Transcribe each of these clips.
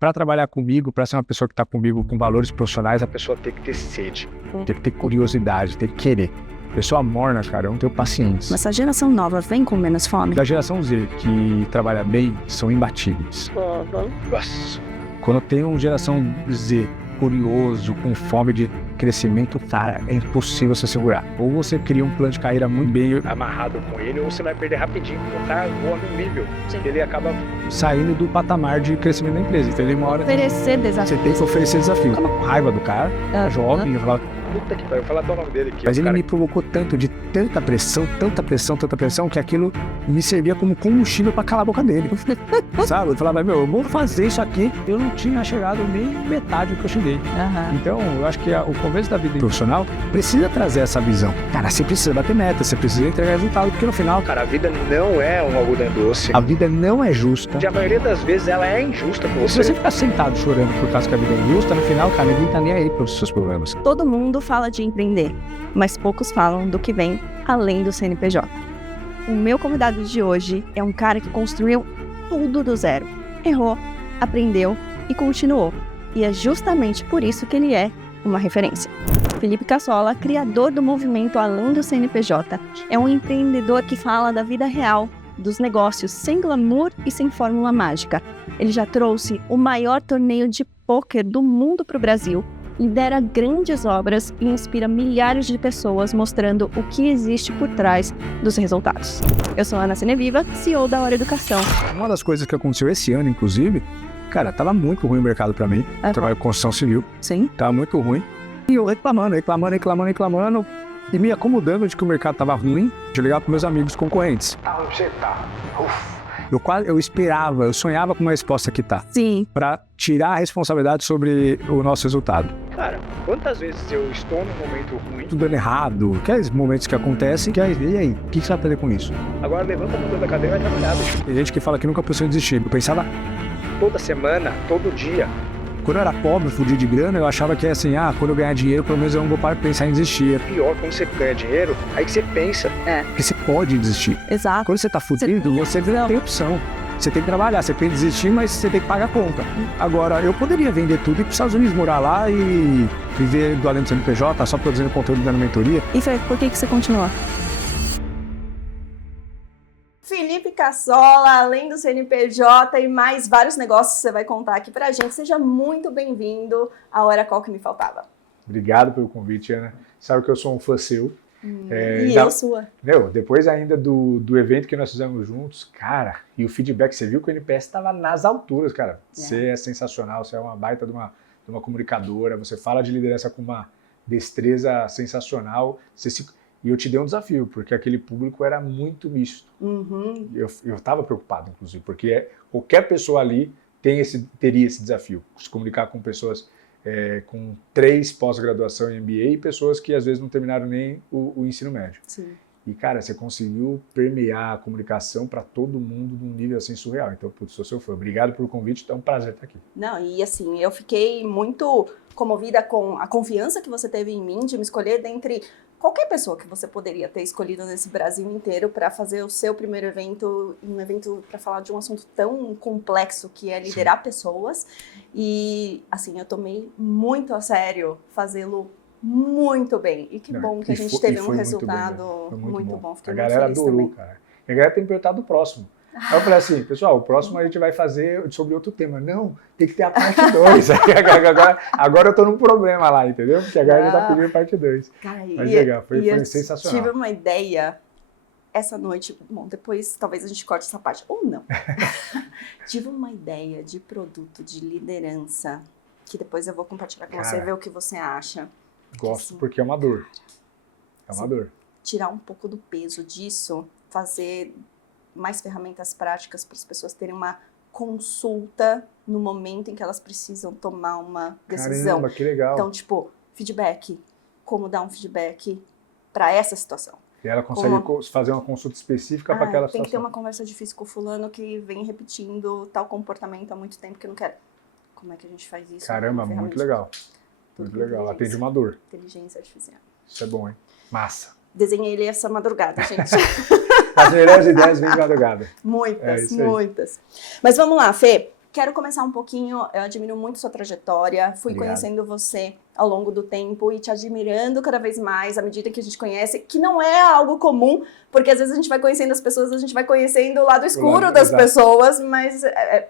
para trabalhar comigo, para ser uma pessoa que está comigo com valores profissionais, a pessoa tem que ter sede, tem que ter curiosidade, tem que querer. Pessoa morna, cara, eu não tenho paciência. Mas a geração nova vem com menos fome? Da geração Z, que trabalha bem, são imbatíveis. Nossa. Quando tem uma geração Z curioso, com fome de crescimento, cara, é impossível você segurar. Ou você cria um plano de carreira muito bem amarrado com ele, ou você vai perder rapidinho, porque o cara voa no nível. Ele acaba saindo do patamar de crescimento da empresa. Então, ele uma hora Oferecer desafio. você tem que oferecer desafio. Ficava com raiva do cara, jovem, eu falava, puta que pariu, eu vou falar até o nome dele aqui. Mas ele me provocou tanto, de tanta pressão, que aquilo me servia como combustível pra calar a boca dele. Sabe? Eu falava, eu vou fazer isso aqui. Eu não tinha chegado nem metade do que eu cheguei. Então, eu acho que o começo da vida profissional precisa trazer essa visão. Cara, você precisa bater meta, você precisa entregar resultado, porque no final, cara, a vida não é um algodão doce. A vida não é justa. E a maioria das vezes ela é injusta com você. Se você ficar sentado chorando por causa que a vida é injusta, no final, cara, ninguém tá nem aí pelos seus problemas. Todo mundo fala de empreender, mas poucos falam do que vem além do CNPJ. O meu convidado de hoje é um cara que construiu tudo do zero. Errou, aprendeu e continuou. E é justamente por isso que ele é uma referência. Felipe Cassola, criador do movimento Além do CNPJ, é um empreendedor que fala da vida real, dos negócios, sem glamour e sem fórmula mágica. Ele já trouxe o maior torneio de pôquer do mundo para o Brasil, lidera grandes obras e inspira milhares de pessoas mostrando o que existe por trás dos resultados. Eu sou Ana Seneviva, CEO da Hora Educação. Uma das coisas que aconteceu esse ano, inclusive, cara, tava muito ruim o mercado pra mim. Trabalho com construção civil. Sim. Tava muito ruim. E eu reclamando, e me acomodando de que o mercado tava ruim, de ligar pros meus amigos concorrentes. Onde você tá? Eu esperava, eu sonhava com uma resposta que tá. Sim. Pra tirar a responsabilidade sobre o nosso resultado. Cara, quantas vezes eu estou num momento ruim, tudo dando errado, aqueles momentos que acontecem, e aí, o que você vai fazer com isso? Agora levanta a bunda da cadeira e vai trabalhar, bicho. Tem gente que fala que nunca pensou em desistir. Eu pensava toda semana, todo dia. Quando eu era pobre, fudido de grana, eu achava que assim, quando eu ganhar dinheiro, pelo menos eu não vou parar de pensar em desistir. É pior, quando você ganha dinheiro, aí que você pensa. Porque você pode desistir. Exato. Quando você tá fudido, você não tem opção. Você tem que trabalhar, você tem que desistir, mas você tem que pagar a conta. Agora, eu poderia vender tudo e ir para os Estados Unidos, morar lá e viver do além do CNPJ, só produzindo conteúdo dando mentoria. E Fê, por que você continua? Felipe Cassola, além do CNPJ e mais vários negócios que você vai contar aqui pra gente. Seja muito bem-vindo à Hora Qual Que Me Faltava. Obrigado pelo convite, Ana. Sabe que eu sou um fã seu. E eu sua. Depois ainda do evento que nós fizemos juntos, cara, e o feedback, você viu que o NPS estava nas alturas, cara. Você é sensacional, você é uma baita de uma comunicadora, você fala de liderança com uma destreza sensacional. E eu te dei um desafio, porque aquele público era muito misto. Eu estava preocupado, inclusive, porque qualquer pessoa ali teria esse desafio, se comunicar com pessoas com 3 pós-graduação em MBA e pessoas que às vezes não terminaram nem o ensino médio. Sim. E, cara, você conseguiu permear a comunicação para todo mundo num nível assim surreal. Então, putz, sou seu fã. Obrigado pelo convite, é um prazer estar aqui. Não, e assim, eu fiquei muito comovida com a confiança que você teve em mim de me escolher dentre qualquer pessoa que você poderia ter escolhido nesse Brasil inteiro para fazer o seu primeiro evento, um evento para falar de um assunto tão complexo que é liderar pessoas. E, assim, eu tomei muito a sério fazê-lo muito bem. E que bom que a gente teve um resultado muito bom. Fiquei muito feliz também. A galera adorou, cara. E a galera tem perguntado do próximo. Aí eu falei assim, pessoal, o próximo a gente vai fazer sobre outro tema. Não, tem que ter a parte 2. agora eu tô num problema lá, entendeu? Porque a galera já tá pedindo parte 2. Mas legal, foi sensacional. Tive uma ideia essa noite, bom, depois talvez a gente corte essa parte, ou não. Tive uma ideia de produto de liderança, que depois eu vou compartilhar com você, ver o que você acha. Gosto, porque é uma dor. É uma dor. Tirar um pouco do peso disso, fazer mais ferramentas práticas para as pessoas terem uma consulta no momento em que elas precisam tomar uma decisão. Caramba, que legal. Então, tipo, feedback, como dar um feedback para essa situação. E ela consegue fazer uma consulta específica para aquela situação. Tem que ter uma conversa difícil com o fulano que vem repetindo tal comportamento há muito tempo que eu não quero. Como é que a gente faz isso? Caramba, muito legal. Muito legal. Atende uma dor. Inteligência artificial. Isso é bom, hein? Massa. Desenhei ele essa madrugada, gente. As melhores ideias vêm de madrugada. Muitas. Mas vamos lá, Fê. Quero começar um pouquinho, eu admiro muito sua trajetória, fui Obrigado. conhecendo você ao longo do tempo e te admirando cada vez mais à medida que a gente conhece, que não é algo comum, porque às vezes a gente vai conhecendo as pessoas, a gente vai conhecendo o lado escuro das pessoas, mas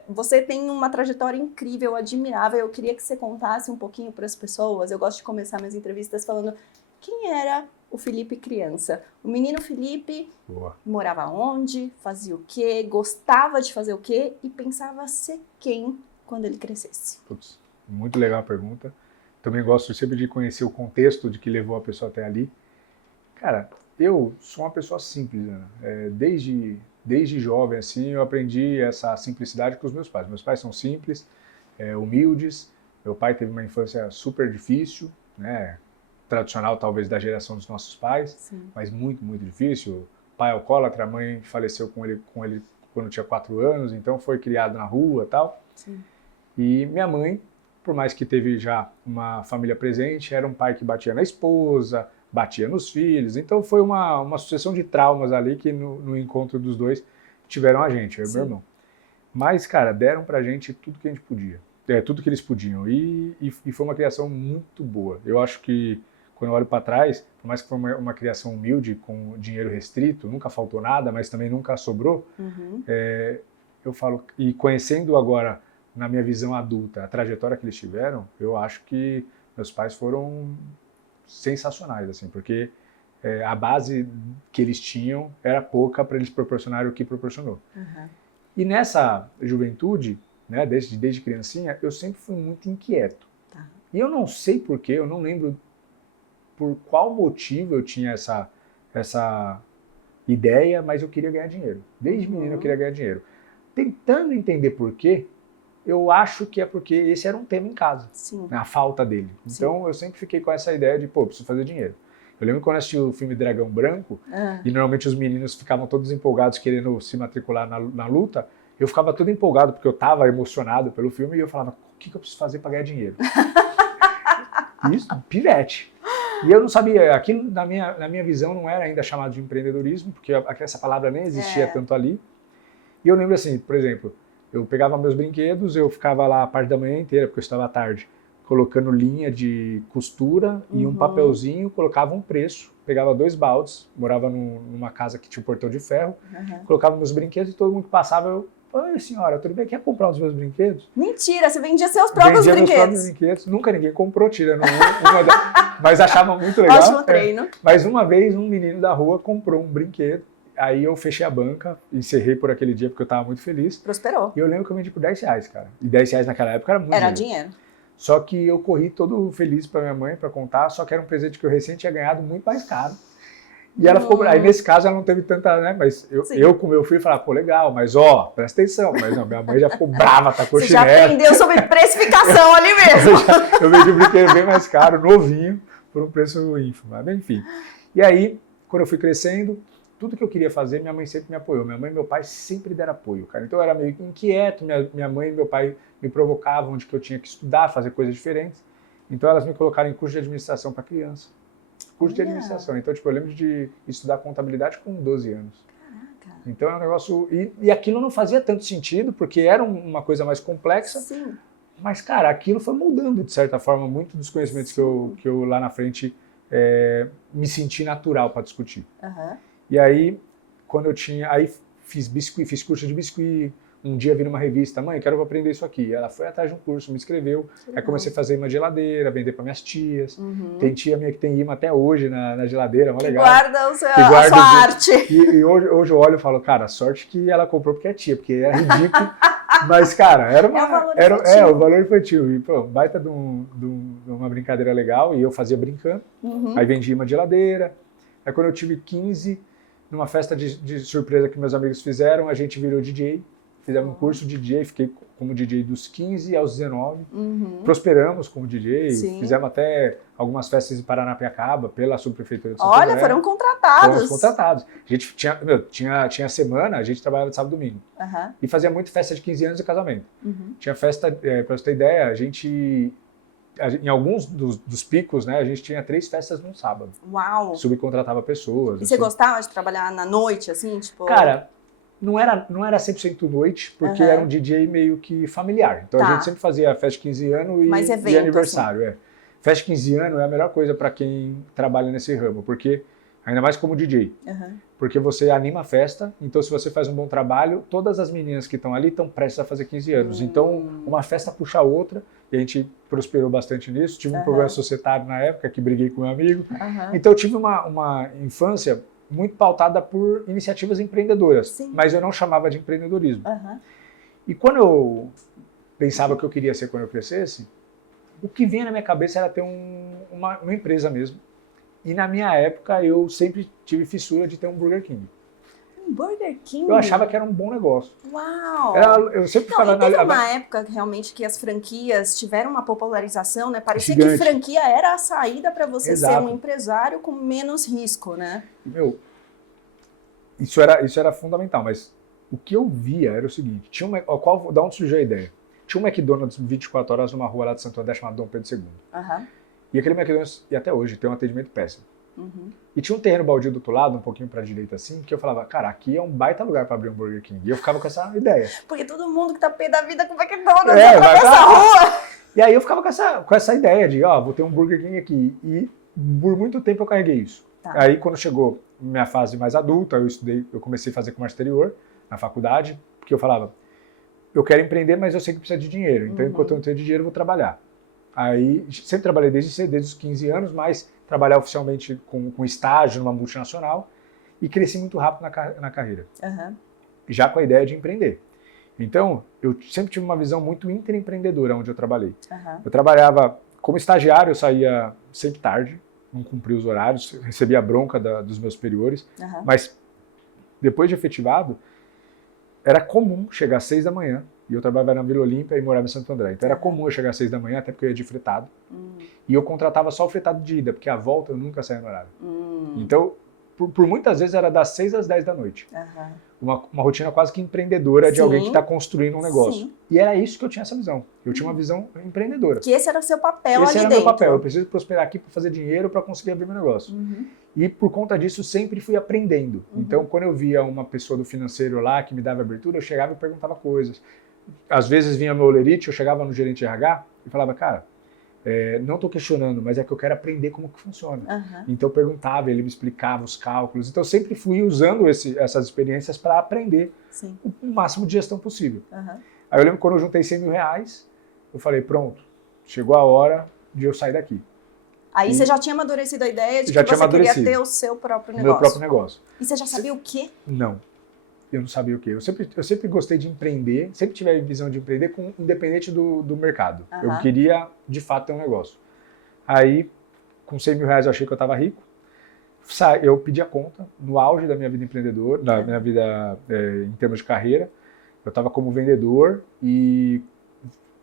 você tem uma trajetória incrível, admirável. Eu queria que você contasse um pouquinho para as pessoas. Eu gosto de começar minhas entrevistas falando quem era o Felipe criança. O menino Felipe morava onde, fazia o quê, gostava de fazer o quê e pensava ser quem quando ele crescesse? Putz, muito legal a pergunta. Também gosto sempre de conhecer o contexto de que levou a pessoa até ali. Cara, eu sou uma pessoa simples, Ana. Desde jovem, assim, eu aprendi essa simplicidade com os meus pais. Meus pais são simples, humildes. Meu pai teve uma infância super difícil, né? Tradicional talvez da geração dos nossos pais, Sim. mas muito, muito difícil. Pai alcoólatra, a mãe faleceu com ele quando tinha 4 anos, então foi criado na rua e tal. Sim. E minha mãe, por mais que teve já uma família presente, era um pai que batia na esposa, batia nos filhos, então foi uma sucessão de traumas ali que no encontro dos dois tiveram a gente, eu e meu irmão. Mas, cara, deram pra gente tudo que a gente podia, tudo que eles podiam, e foi uma criação muito boa. Eu acho que quando eu olho para trás, por mais que foi uma criação humilde, com dinheiro restrito, nunca faltou nada, mas também nunca sobrou, eu falo, e conhecendo agora, na minha visão adulta, a trajetória que eles tiveram, eu acho que meus pais foram sensacionais, assim, porque a base que eles tinham era pouca para eles proporcionarem o que proporcionou. E nessa juventude, né, desde criancinha, eu sempre fui muito inquieto. Tá. E eu não sei porquê, eu não lembro por qual motivo eu tinha essa ideia, mas eu queria ganhar dinheiro. Desde menino eu queria ganhar dinheiro. Tentando entender por quê, eu acho que é porque esse era um tema em casa, né, a falta dele. Então eu sempre fiquei com essa ideia de, preciso fazer dinheiro. Eu lembro quando eu assisti o filme Dragão Branco, e normalmente os meninos ficavam todos empolgados querendo se matricular na luta, eu ficava todo empolgado porque eu estava emocionado pelo filme e eu falava, o que eu preciso fazer para ganhar dinheiro? Isso, pivete. E eu não sabia, aquilo na minha visão não era ainda chamado de empreendedorismo, porque essa palavra nem existia tanto ali. E eu lembro assim, por exemplo, eu pegava meus brinquedos, eu ficava lá a parte da manhã inteira, porque eu estava à tarde, colocando linha de costura e um papelzinho, colocava um preço, pegava 2 baldes, morava numa casa que tinha um portão de ferro, colocava meus brinquedos e todo mundo que passava, oi senhora, tudo bem, quer comprar os meus brinquedos? Mentira, você vendia seus próprios brinquedos? Vendia meus próprios brinquedos, nunca ninguém comprou, tirando mas achava muito legal. Ótimo treino. Mas uma vez um menino da rua comprou um brinquedo, aí eu fechei a banca, encerrei por aquele dia porque eu estava muito feliz. Prosperou. E eu lembro que eu vendi por R$10, cara. E R$10 naquela época era muito dinheiro. Só que eu corri todo feliz para minha mãe para contar, só que era um presente que eu recém tinha ganhado muito mais caro. E ela ficou, aí nesse caso ela não teve tanta, né, mas eu com meu filho falava, legal, mas presta atenção, mas não, minha mãe já ficou brava, tacou Você já aprendeu sobre precificação ali mesmo. Eu vendi um brinquedo bem mais caro, novinho, por um preço ínfimo, mas enfim. E aí, quando eu fui crescendo, tudo que eu queria fazer, minha mãe sempre me apoiou, minha mãe e meu pai sempre deram apoio, cara, então eu era meio inquieto, minha mãe e meu pai me provocavam de que eu tinha que estudar, fazer coisas diferentes, então elas me colocaram em curso de administração para criança. Curso de administração. Então, eu lembro de estudar contabilidade com 12 anos. Caraca. Então, é um negócio... E aquilo não fazia tanto sentido, porque era uma coisa mais complexa. Sim. Mas, cara, aquilo foi mudando, de certa forma, muito dos conhecimentos que eu lá na frente me senti natural para discutir. E aí, quando eu tinha... Aí, fiz curso de biscuit. Um dia vi numa revista, mãe, quero aprender isso aqui. Ela foi atrás de um curso, me inscreveu. Aí comecei a fazer imã de geladeira, vender para minhas tias. Tem tia minha que tem imã até hoje na geladeira, uma legal. Guarda a sua arte. E hoje eu olho e falo, cara, sorte que ela comprou porque é tia, porque era ridículo. Mas, cara, era o valor infantil. E, pô, baita de uma brincadeira legal. E eu fazia brincando. Aí vendi imã de geladeira. Aí quando eu tive 15, numa festa de surpresa que meus amigos fizeram, a gente virou DJ. Fizemos um curso de DJ, fiquei como DJ dos 15 aos 19. Prosperamos como DJ, fizemos até algumas festas em Paranapiacaba, pela subprefeitura de Santo André. Foram contratados. Fomos contratados. A gente tinha semana, a gente trabalhava de sábado e domingo. E fazia muito festa de 15 anos e casamento. Tinha festa, para você ter ideia, em alguns dos picos, né, a gente tinha 3 festas num sábado. Uau! Subcontratava pessoas. E você gostava de trabalhar na noite, assim, tipo... Cara, Não era 100% noite, porque Aham. era um DJ meio que familiar. Então Tá. a gente sempre fazia festa de 15 anos Mais e evento, aniversário. É. Festa de 15 anos é a melhor coisa para quem trabalha nesse ramo, porque ainda mais como DJ. Aham. Porque você anima a festa, então se você faz um bom trabalho, todas as meninas que estão ali estão prestes a fazer 15 anos. Então uma festa puxa a outra, e a gente prosperou bastante nisso. Tive um problema societário na época, que briguei com meu amigo. Aham. Então eu tive uma infância muito pautada por iniciativas empreendedoras, Sim. mas eu não chamava de empreendedorismo. Aham. E quando eu pensava o que eu queria ser quando eu crescesse, o que vinha na minha cabeça era ter uma empresa mesmo. E na minha época eu sempre tive fissura de ter um Burger King. Burger King? Eu achava que era um bom negócio. Uau! Eu sempre Não, ficava e teve uma época realmente que as franquias tiveram uma popularização, né? Parecia Gigante. que franquia era a saída para você ser Exato. um empresário com menos risco, né? Meu, isso era fundamental, mas o que eu via era o seguinte, da onde surgiu a ideia? Tinha um McDonald's 24 horas numa rua lá de Santo André chamado Dom Pedro II. Aham. E aquele McDonald's, e até hoje, tem um atendimento péssimo. Uhum. E tinha um terreno baldio do outro lado, um pouquinho pra direita assim, que eu falava, cara, aqui é um baita lugar pra abrir um Burger King. E eu ficava com essa ideia. Porque todo mundo que tá pé da vida com McDonald's É, vai vai pra pra essa lá. rua. E aí eu ficava com essa ideia de, vou ter um Burger King aqui. E por muito tempo eu carreguei isso. Tá. Aí quando chegou minha fase mais adulta, eu comecei a fazer comércio exterior na faculdade, porque eu falava, eu quero empreender, mas eu sei que precisa de dinheiro. Então enquanto eu não tenho dinheiro, eu vou trabalhar. Aí sempre trabalhei desde os 15 anos, mas trabalhar oficialmente com estágio numa multinacional e cresci muito rápido na carreira, Aham. já com a ideia de empreender. Então, eu sempre tive uma visão muito intraempreendedora onde eu trabalhei. Aham. Eu trabalhava como estagiário, eu saía sempre tarde, não cumpria os horários, recebia a bronca dos meus superiores, Aham. mas depois de efetivado, era comum chegar às 6 da manhã, e eu trabalhava na Vila Olímpia e morava em Santo André. Então era comum eu chegar às 6 da manhã, até porque eu ia de fretado. E eu contratava só o fretado de ida, porque a volta eu nunca saía no horário. Então, por muitas vezes era das 6 às 10 da noite. Aham. Uma rotina quase que empreendedora de Sim. alguém que está construindo um negócio. Sim. E era isso que eu tinha essa visão. Eu tinha uma visão empreendedora. Que esse era o seu papel Esse ali era dentro. meu papel. Eu preciso prosperar aqui para fazer dinheiro para conseguir abrir meu negócio. Uhum. E por conta disso, sempre fui aprendendo. Então, quando eu via uma pessoa do financeiro lá que me dava abertura, eu chegava e perguntava coisas. Às vezes vinha meu olerite, eu chegava no gerente de RH e falava, cara, não estou questionando, mas é que eu quero aprender como que funciona. Aham. Então eu perguntava, ele me explicava os cálculos. Então eu sempre fui usando essas experiências para aprender Sim. o máximo de gestão possível. Aham. Aí eu lembro quando eu juntei 100 mil reais, eu falei, pronto, chegou a hora de eu sair daqui. Aí você já tinha amadurecido a ideia de Já que tinha você queria amadurecido. ter o seu próprio O negócio. meu próprio negócio. E você já sabia o quê? Não. Eu não sabia o quê. Eu sempre gostei de empreender, sempre tive a visão de empreender independente do mercado. Aham. Eu queria, de fato, ter um negócio. Aí, com 100 mil reais, eu achei que eu estava rico. Eu pedi a conta no auge da minha vida empreendedora, da minha vida em termos de carreira. Eu estava como vendedor e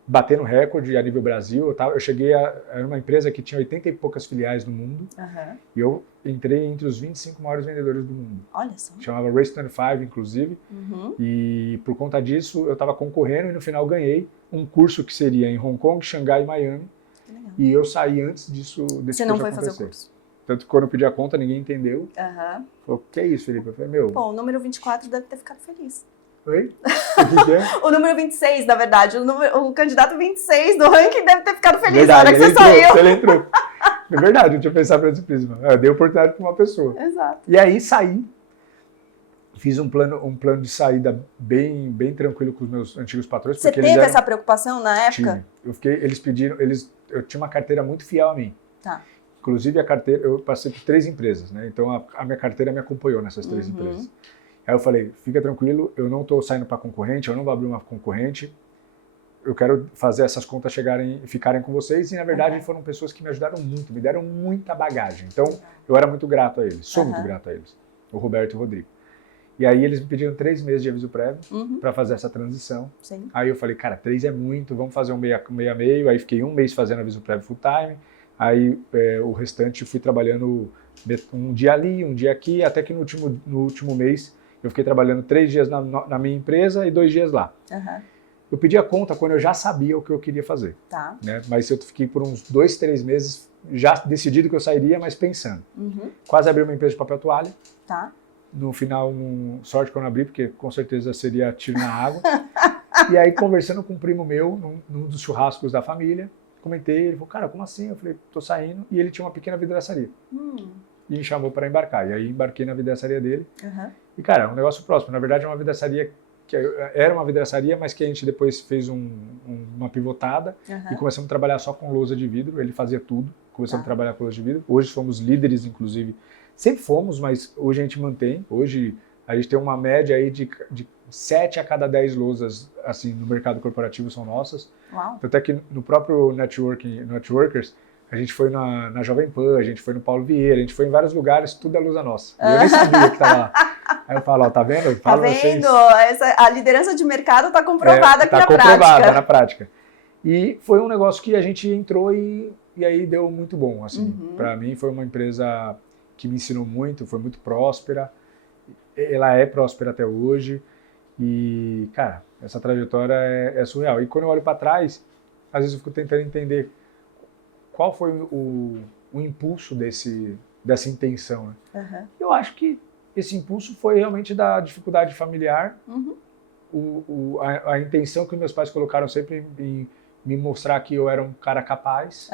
batendo recorde a nível Brasil. Eu cheguei era uma empresa que tinha 80 e poucas filiais no mundo. Aham. E eu entrei entre os 25 maiores vendedores do mundo. Olha só. Chamava Race 25, inclusive. Uhum. E por conta disso, eu estava concorrendo e no final ganhei um curso que seria em Hong Kong, Xangai e Miami. Que legal. E eu saí antes desse Você não curso foi fazer o acontecer. curso? Tanto que quando eu pedi a conta, ninguém entendeu. Aham. Falou, que é isso, Felipe? Eu falei, meu, Bom, o número 24 deve ter ficado feliz. oi? O que é? O número 26, na verdade. O candidato 26 do ranking deve ter ficado feliz Verdade, na hora que ele você entrou, saiu. ele entrou. É verdade, eu tinha pensado por esse prisma. Eu dei oportunidade para uma pessoa. Exato. E aí saí, fiz um plano de saída bem tranquilo com os meus antigos patrões. Você porque teve eles eram, essa preocupação na época? tive. Eles pediram, eu tinha uma carteira muito fiel a mim. Tá. Inclusive a carteira, eu passei por 3 empresas, né? Então a minha carteira me acompanhou nessas 3 empresas. Aí eu falei, fica tranquilo, eu não estou saindo para concorrente, eu não vou abrir uma concorrente. Eu quero fazer essas contas ficarem com vocês. E na verdade foram pessoas que me ajudaram muito, me deram muita bagagem. Então eu era muito grato a eles, sou muito grato a eles, o Roberto e o Rodrigo. E aí eles me pediram 3 meses de aviso prévio para fazer essa transição. Sim. Aí eu falei, cara, 3 é muito, vamos fazer um meio. Aí fiquei 1 mês fazendo aviso prévio full time. Aí o restante fui trabalhando um dia ali, um dia aqui, até que no último mês eu fiquei trabalhando 3 dias na minha empresa e 2 dias lá. Aham. Eu pedi a conta quando eu já sabia o que eu queria fazer, Tá. né? Mas eu fiquei por uns 2, 3 meses já decidido que eu sairia, mas pensando. Uhum. Quase abri uma empresa de papel toalha, Tá. no final, sorte que eu não abri, porque com certeza seria tiro na água. E aí, conversando com um primo meu, num dos churrascos da família, comentei, ele falou, cara, como assim? Eu falei, tô saindo. E ele tinha uma pequena vidraçaria. E me chamou para embarcar. E aí, embarquei na vidraçaria dele. E, cara, é um negócio próximo. Na verdade, é uma vidraçaria que era uma vidraçaria, mas que a gente depois fez uma pivotada e começamos a trabalhar só com lousa de vidro. Ele fazia tudo. Começamos a trabalhar com lousa de vidro. Hoje somos líderes, inclusive. Sempre fomos, mas hoje a gente mantém. Hoje a gente tem uma média aí de 7 a cada 10 lousas assim, no mercado corporativo são nossas. Uau. Até que no próprio Networkers, a gente foi na Jovem Pan, a gente foi no Paulo Vieira, a gente foi em vários lugares, tudo é lousa nossa. E eu nem sabia que estava lá. Aí eu falo, ó, tá vendo? Tá vendo? A liderança de mercado está comprovada aqui na prática. Está comprovada na prática. E foi um negócio que a gente entrou e aí deu muito bom. Assim. Para mim foi uma empresa que me ensinou muito, foi muito próspera. Ela é próspera até hoje. E, cara, essa trajetória é surreal. E quando eu olho para trás, às vezes eu fico tentando entender qual foi o impulso dessa intenção. Né? Eu acho que esse impulso foi realmente da dificuldade familiar, a intenção que meus pais colocaram sempre em me mostrar que eu era um cara capaz.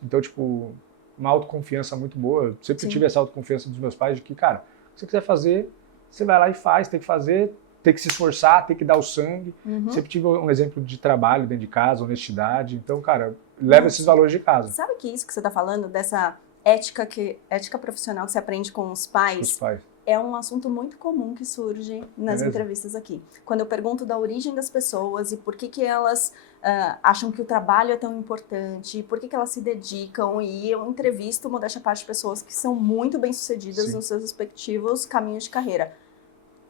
Então, tipo, uma autoconfiança muito boa. Eu sempre tive essa autoconfiança dos meus pais de que, cara, o que você quiser fazer, você vai lá e faz, tem que fazer, tem que se esforçar, tem que dar o sangue. Sempre tive um exemplo de trabalho dentro de casa, honestidade. Então, cara, leva esses valores de casa. Sabe que isso que você está falando, dessa ética profissional que você aprende com os pais? É um assunto muito comum que surge nas entrevistas aqui. Quando eu pergunto da origem das pessoas e por que elas acham que o trabalho é tão importante, por que elas se dedicam, e eu entrevisto, modéstia à parte, pessoas que são muito bem-sucedidas nos seus respectivos caminhos de carreira.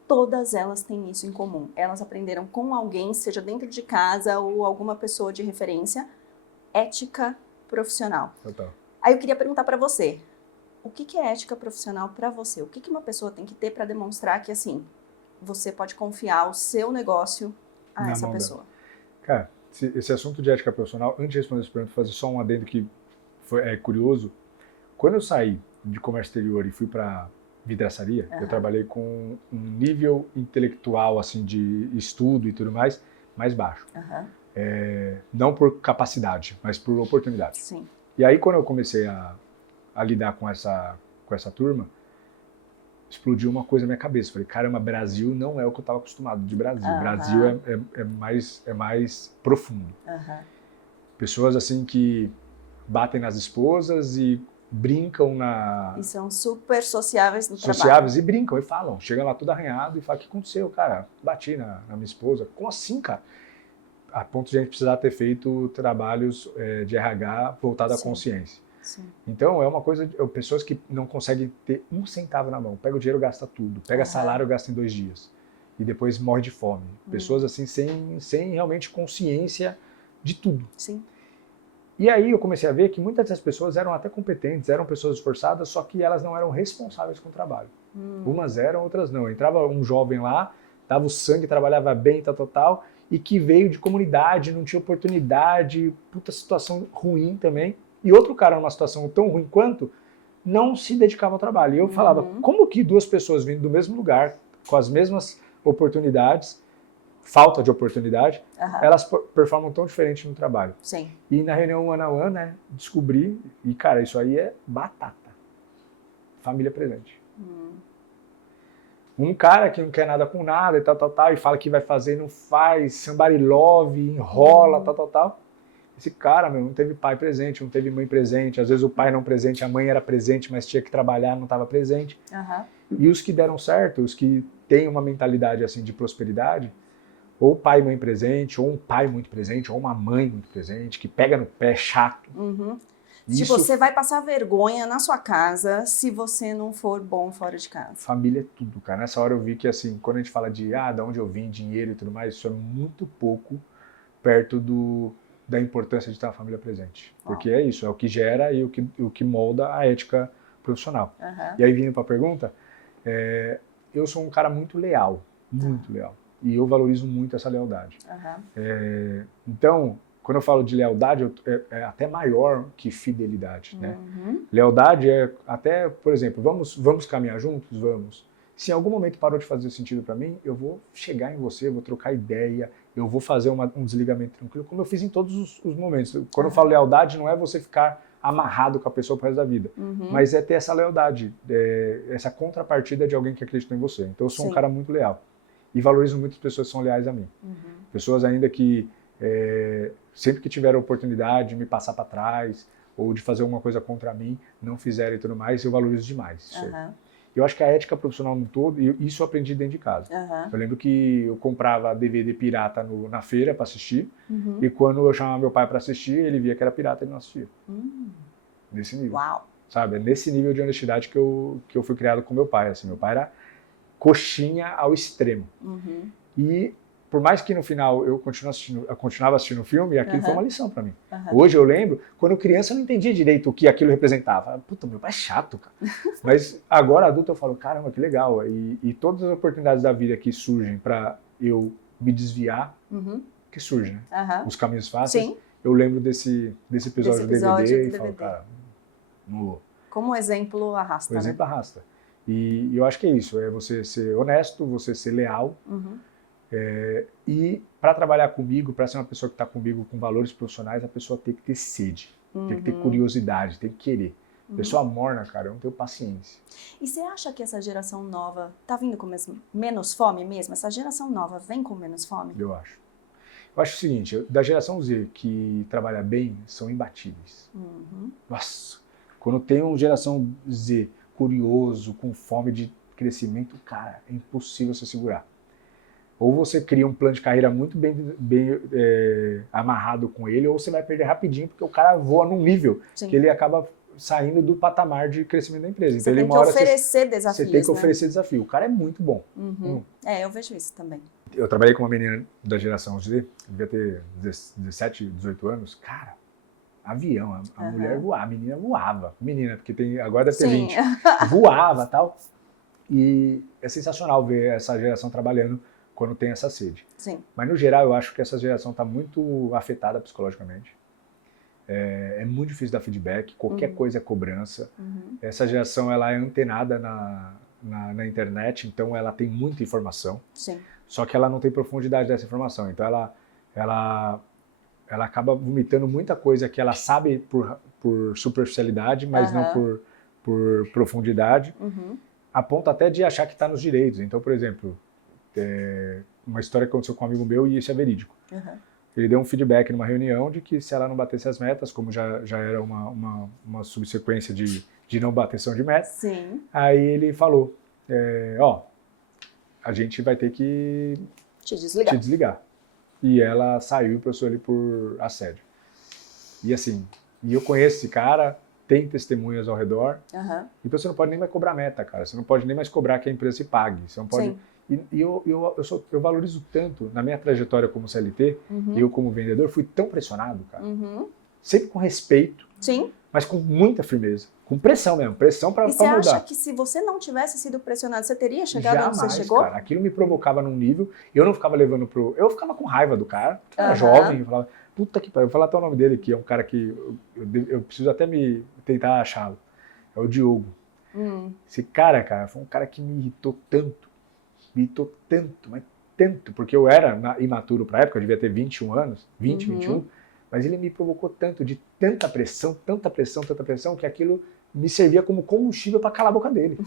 Todas elas têm isso em comum. Elas aprenderam com alguém, seja dentro de casa ou alguma pessoa de referência, ética profissional. Total. Aí eu queria perguntar para você, o que é ética profissional para você? O que uma pessoa tem que ter para demonstrar que, assim, você pode confiar o seu negócio a essa pessoa? Cara, esse assunto de ética profissional, antes de responder essa pergunta, fazer só um adendo que é curioso. Quando eu saí de comércio exterior e fui para vidraçaria, eu trabalhei com um nível intelectual, assim, de estudo e tudo mais baixo. Não por capacidade, mas por oportunidade. Sim. E aí, quando eu comecei a lidar com essa turma, explodiu uma coisa na minha cabeça. Falei, caramba, Brasil não é o que eu estava acostumado de Brasil. Brasil é mais profundo. Pessoas assim que batem nas esposas e brincam E são super sociáveis no trabalho. Sociáveis e brincam e falam. Chega lá tudo arranhado e fala, o que aconteceu, cara? Bati na minha esposa. Como assim, cara? A ponto de a gente precisar ter feito trabalhos de RH voltado à consciência. Sim. Então, é uma coisa, pessoas que não conseguem ter um centavo na mão. Pega o dinheiro, gasta tudo. Pega salário, gasta em 2 dias. E depois morre de fome. Pessoas assim, sem realmente consciência de tudo. Sim. E aí eu comecei a ver que muitas dessas pessoas eram até competentes, eram pessoas esforçadas, só que elas não eram responsáveis com o trabalho. Umas eram, outras não. Entrava um jovem lá, dava o sangue, trabalhava bem, tal, e que veio de comunidade, não tinha oportunidade, puta situação ruim também. E outro cara numa situação tão ruim quanto, não se dedicava ao trabalho. E eu falava, como que 2 pessoas vindo do mesmo lugar, com as mesmas oportunidades, falta de oportunidade, elas performam tão diferente no trabalho? Sim. E na reunião one-on-one, né, descobri, e cara, isso aí é batata. Família presente. Um cara que não quer nada com nada e tal, e fala que vai fazer e não faz, somebody love, enrola, tal. Esse cara, meu, não teve pai presente, não teve mãe presente, às vezes o pai não presente, a mãe era presente, mas tinha que trabalhar, não estava presente. E os que deram certo, os que têm uma mentalidade assim de prosperidade, ou pai e mãe presente, ou um pai muito presente, ou uma mãe muito presente, que pega no pé, chato. Se você vai passar vergonha na sua casa se você não for bom fora de casa. Família é tudo, cara. Nessa hora eu vi que, assim, quando a gente fala de onde eu vim, dinheiro e tudo mais, isso é muito pouco perto da importância de ter uma família presente. Porque é isso, é o que gera e o que molda a ética profissional. E aí, vindo para a pergunta, eu sou um cara muito leal. E eu valorizo muito essa lealdade. Então, quando eu falo de lealdade, é até maior que fidelidade, né? Lealdade é até, por exemplo, vamos caminhar juntos? Vamos. Se em algum momento parou de fazer sentido para mim, eu vou chegar em você, eu vou trocar ideia, eu vou fazer um desligamento tranquilo, como eu fiz em todos os momentos. Quando eu falo lealdade, não é você ficar amarrado com a pessoa pro resto da vida, mas é ter essa lealdade, essa contrapartida de alguém que acredita em você. Então eu sou um cara muito leal e valorizo muito as pessoas que são leais a mim. Pessoas ainda que sempre que tiveram oportunidade de me passar para trás ou de fazer alguma coisa contra mim, não fizeram e tudo mais, eu valorizo demais isso aí. Eu acho que a ética profissional no todo, e isso eu aprendi dentro de casa. Eu lembro que eu comprava DVD pirata na feira para assistir, e quando eu chamava meu pai para assistir, ele via que era pirata e ele não assistia. Nesse nível. Uau. Sabe? É nesse nível de honestidade que eu fui criado com meu pai. Assim, meu pai era coxinha ao extremo. E por mais que no final eu continuava assistindo o filme, aquilo foi uma lição para mim. Hoje eu lembro, quando criança eu não entendia direito o que aquilo representava. Puta, meu pai é chato, cara. Mas agora adulto eu falo, caramba, que legal. E todas as oportunidades da vida que surgem para eu me desviar, que surgem, né? Os caminhos fáceis. Sim. Eu lembro desse episódio do DVD e falo, cara, não vou. Como exemplo arrasta, O exemplo arrasta. E eu acho que é isso, é você ser honesto, você ser leal. E para trabalhar comigo, para ser uma pessoa que está comigo com valores profissionais, a pessoa tem que ter sede, tem que ter curiosidade, tem que querer. Pessoa morna, cara, eu não tenho paciência. E você acha que essa geração nova tá vindo com menos fome mesmo? Essa geração nova vem com menos fome? Eu acho. Eu acho o seguinte, da geração Z que trabalha bem, são imbatíveis. Nossa, quando tem uma geração Z curioso, com fome de crescimento, cara, é impossível você segurar. Ou você cria um plano de carreira muito bem amarrado com ele, ou você vai perder rapidinho, porque o cara voa num nível que ele acaba saindo do patamar de crescimento da empresa. Você então, tem que oferecer desafios, você tem que oferecer desafio. O cara é muito bom. Eu vejo isso também. Eu trabalhei com uma menina da geração Z, devia ter 17, 18 anos. Cara, avião, a mulher voava, a menina voava. Menina, porque agora deve ter 20. Voava e tal. E é sensacional ver essa geração trabalhando quando tem essa sede. Sim. Mas, no geral, eu acho que essa geração está muito afetada psicologicamente. É muito difícil dar feedback, qualquer coisa é cobrança. Essa geração ela é antenada na internet, então ela tem muita informação. Sim. Só que ela não tem profundidade dessa informação. Então, ela acaba vomitando muita coisa que ela sabe por superficialidade, mas não por profundidade, a ponto até de achar que está nos direitos. Então, por exemplo, uma história que aconteceu com um amigo meu, e isso é verídico. Ele deu um feedback numa reunião de que se ela não batesse as metas, como já era uma subsequência de não bateção de metas, Sim. Aí ele falou, a gente vai ter que te desligar. E ela saiu e processou ele por assédio. E assim, eu conheço esse cara, tem testemunhas ao redor, então você não pode nem mais cobrar meta, cara. Você não pode nem mais cobrar que a empresa se pague. Você não pode... Sim. E eu valorizo tanto, na minha trajetória como CLT, eu como vendedor, fui tão pressionado, cara. Sempre com respeito, Sim. mas com muita firmeza. Com pressão mesmo, pressão para mudar. E você acha que se você não tivesse sido pressionado, você teria chegado onde você chegou? Cara, aquilo me provocava num nível, eu não ficava levando pro... Eu ficava com raiva do cara, era jovem, eu falava, puta que pariu, eu vou falar até o nome dele, que é um cara que eu preciso até tentar achá-lo. É o Diogo. Esse cara, foi um cara que me irritou tanto, mas tanto, porque eu era imaturo pra época, eu devia ter 21 anos, 21, mas ele me provocou tanto, de tanta pressão, que aquilo me servia como combustível para calar a boca dele.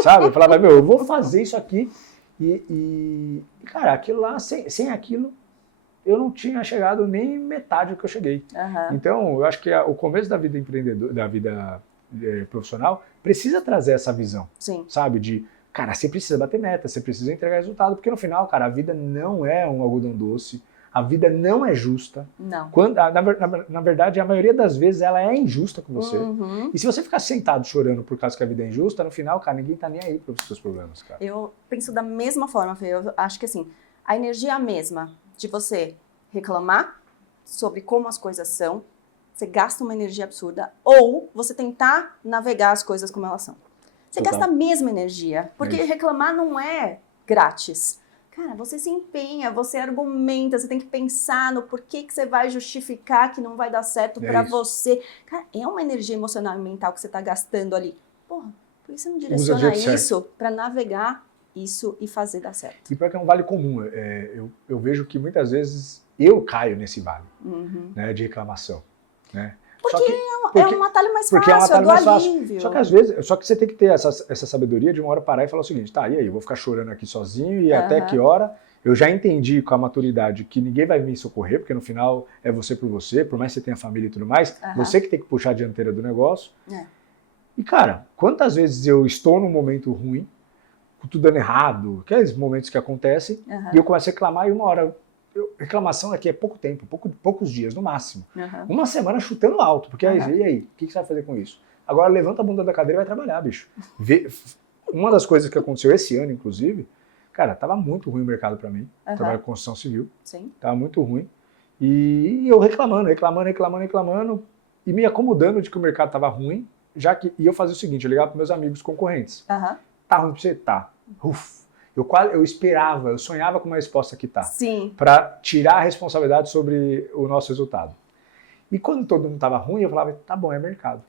Sabe? Eu falava, eu vou fazer isso aqui. E cara, aquilo lá, sem aquilo, eu não tinha chegado nem metade do que eu cheguei. Então, eu acho que o começo da vida empreendedora, da vida profissional, precisa trazer essa visão. Sim. Sabe? De, cara, você precisa bater meta, você precisa entregar resultado, porque no final, cara, a vida não é um algodão doce. A vida não é justa. Não. Na verdade, a maioria das vezes ela é injusta com você. E se você ficar sentado chorando por causa que a vida é injusta, no final, cara, ninguém tá nem aí para os seus problemas, cara. Eu penso da mesma forma, Fê. Eu acho que assim, a energia é a mesma de você reclamar sobre como as coisas são, você gasta uma energia absurda, ou você tentar navegar as coisas como elas são. Você gasta a mesma energia, porque reclamar não é grátis. Cara, você se empenha, você argumenta, você tem que pensar no porquê que você vai justificar que não vai dar certo pra você. Cara, é uma energia emocional e mental que você tá gastando ali. Porra, Por que você não Usa do direciona jeito certo. isso para navegar isso e fazer dar certo? E pior que é um vale comum. Eu vejo que muitas vezes eu caio nesse vale, né, de reclamação. Né? É um atalho mais porque é um fácil, atalho do mais fácil. alívio. Só que às vezes, só que você tem que ter essa sabedoria de uma hora parar e falar o seguinte, tá, e aí, eu vou ficar chorando aqui sozinho e até que hora eu já entendi com a maturidade que ninguém vai me socorrer, porque no final é você por você, por mais que você tenha família e tudo mais, você que tem que puxar a dianteira do negócio. E cara, quantas vezes eu estou num momento ruim, com tudo dando errado, aqueles momentos que acontecem, e eu começo a reclamar e uma hora... reclamação aqui é pouco tempo, poucos dias no máximo. Uma semana chutando alto, porque aí, e aí, o que você vai fazer com isso? Agora levanta a bunda da cadeira e vai trabalhar, bicho. Uma das coisas que aconteceu esse ano, inclusive, cara, tava muito ruim o mercado para mim, trabalho com construção civil, tava muito ruim, e eu reclamando, e me acomodando de que o mercado tava ruim, e eu fazia o seguinte, eu ligava para meus amigos concorrentes, tá ruim pra você? Tá. Eu esperava, eu sonhava com uma resposta que tá. Para tirar a responsabilidade sobre o nosso resultado. E quando todo mundo estava ruim, eu falava, tá bom, é mercado.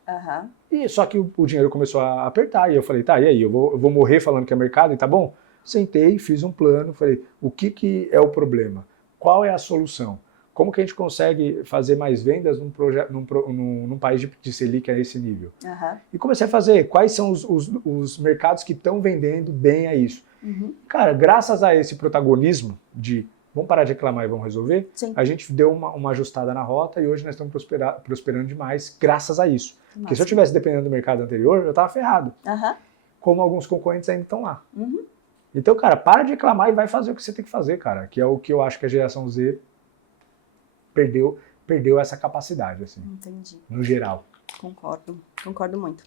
E só que o dinheiro começou a apertar, e eu falei, tá, e aí, eu vou morrer falando que é mercado, e tá bom? Sentei, fiz um plano, falei, o que é o problema? Qual é a solução? Como que a gente consegue fazer mais vendas num país de Selic a esse nível? E comecei a fazer, quais são os mercados que estão vendendo bem a isso? Cara, graças a esse protagonismo de vamos parar de reclamar e vamos resolver, a gente deu uma ajustada na rota e hoje nós estamos prosperando demais graças a isso. Porque se eu tivesse dependendo do mercado anterior, eu estava ferrado. Como alguns concorrentes ainda estão lá. Então, cara, para de reclamar e vai fazer o que você tem que fazer, cara. Que é o que eu acho que a geração Z perdeu essa capacidade, assim. Entendi. No geral. Concordo muito.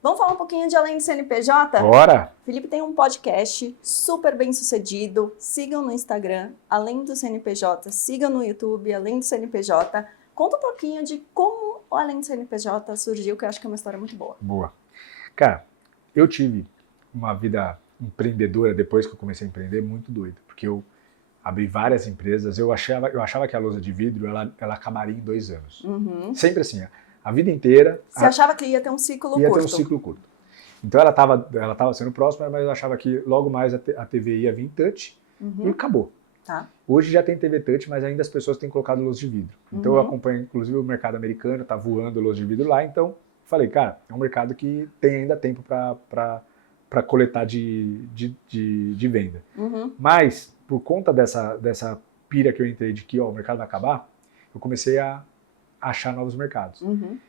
Vamos falar um pouquinho de Além do CNPJ? Bora! Felipe tem um podcast super bem sucedido. Sigam no Instagram, Além do CNPJ. Sigam no YouTube, Além do CNPJ. Conta um pouquinho de como o Além do CNPJ surgiu, que eu acho que é uma história muito boa. Boa. Cara, eu tive uma vida empreendedora depois que eu comecei a empreender muito doida. Porque eu abri várias empresas. Eu achava que a lousa de vidro ela acabaria em 2 anos. Sempre assim, a vida inteira. Você achava que ia ter um ciclo curto? Ia ter um ciclo curto. Então ela estava sendo próxima, mas eu achava que logo mais a TV ia vir touch e acabou. Hoje já tem TV touch, mas ainda as pessoas têm colocado lousa de vidro. Então eu acompanho inclusive o mercado americano, tá voando lousa de vidro lá, então falei, cara, é um mercado que tem ainda tempo para coletar de venda. Mas por conta dessa pira que eu entrei de que o mercado vai acabar, eu comecei a achar novos mercados.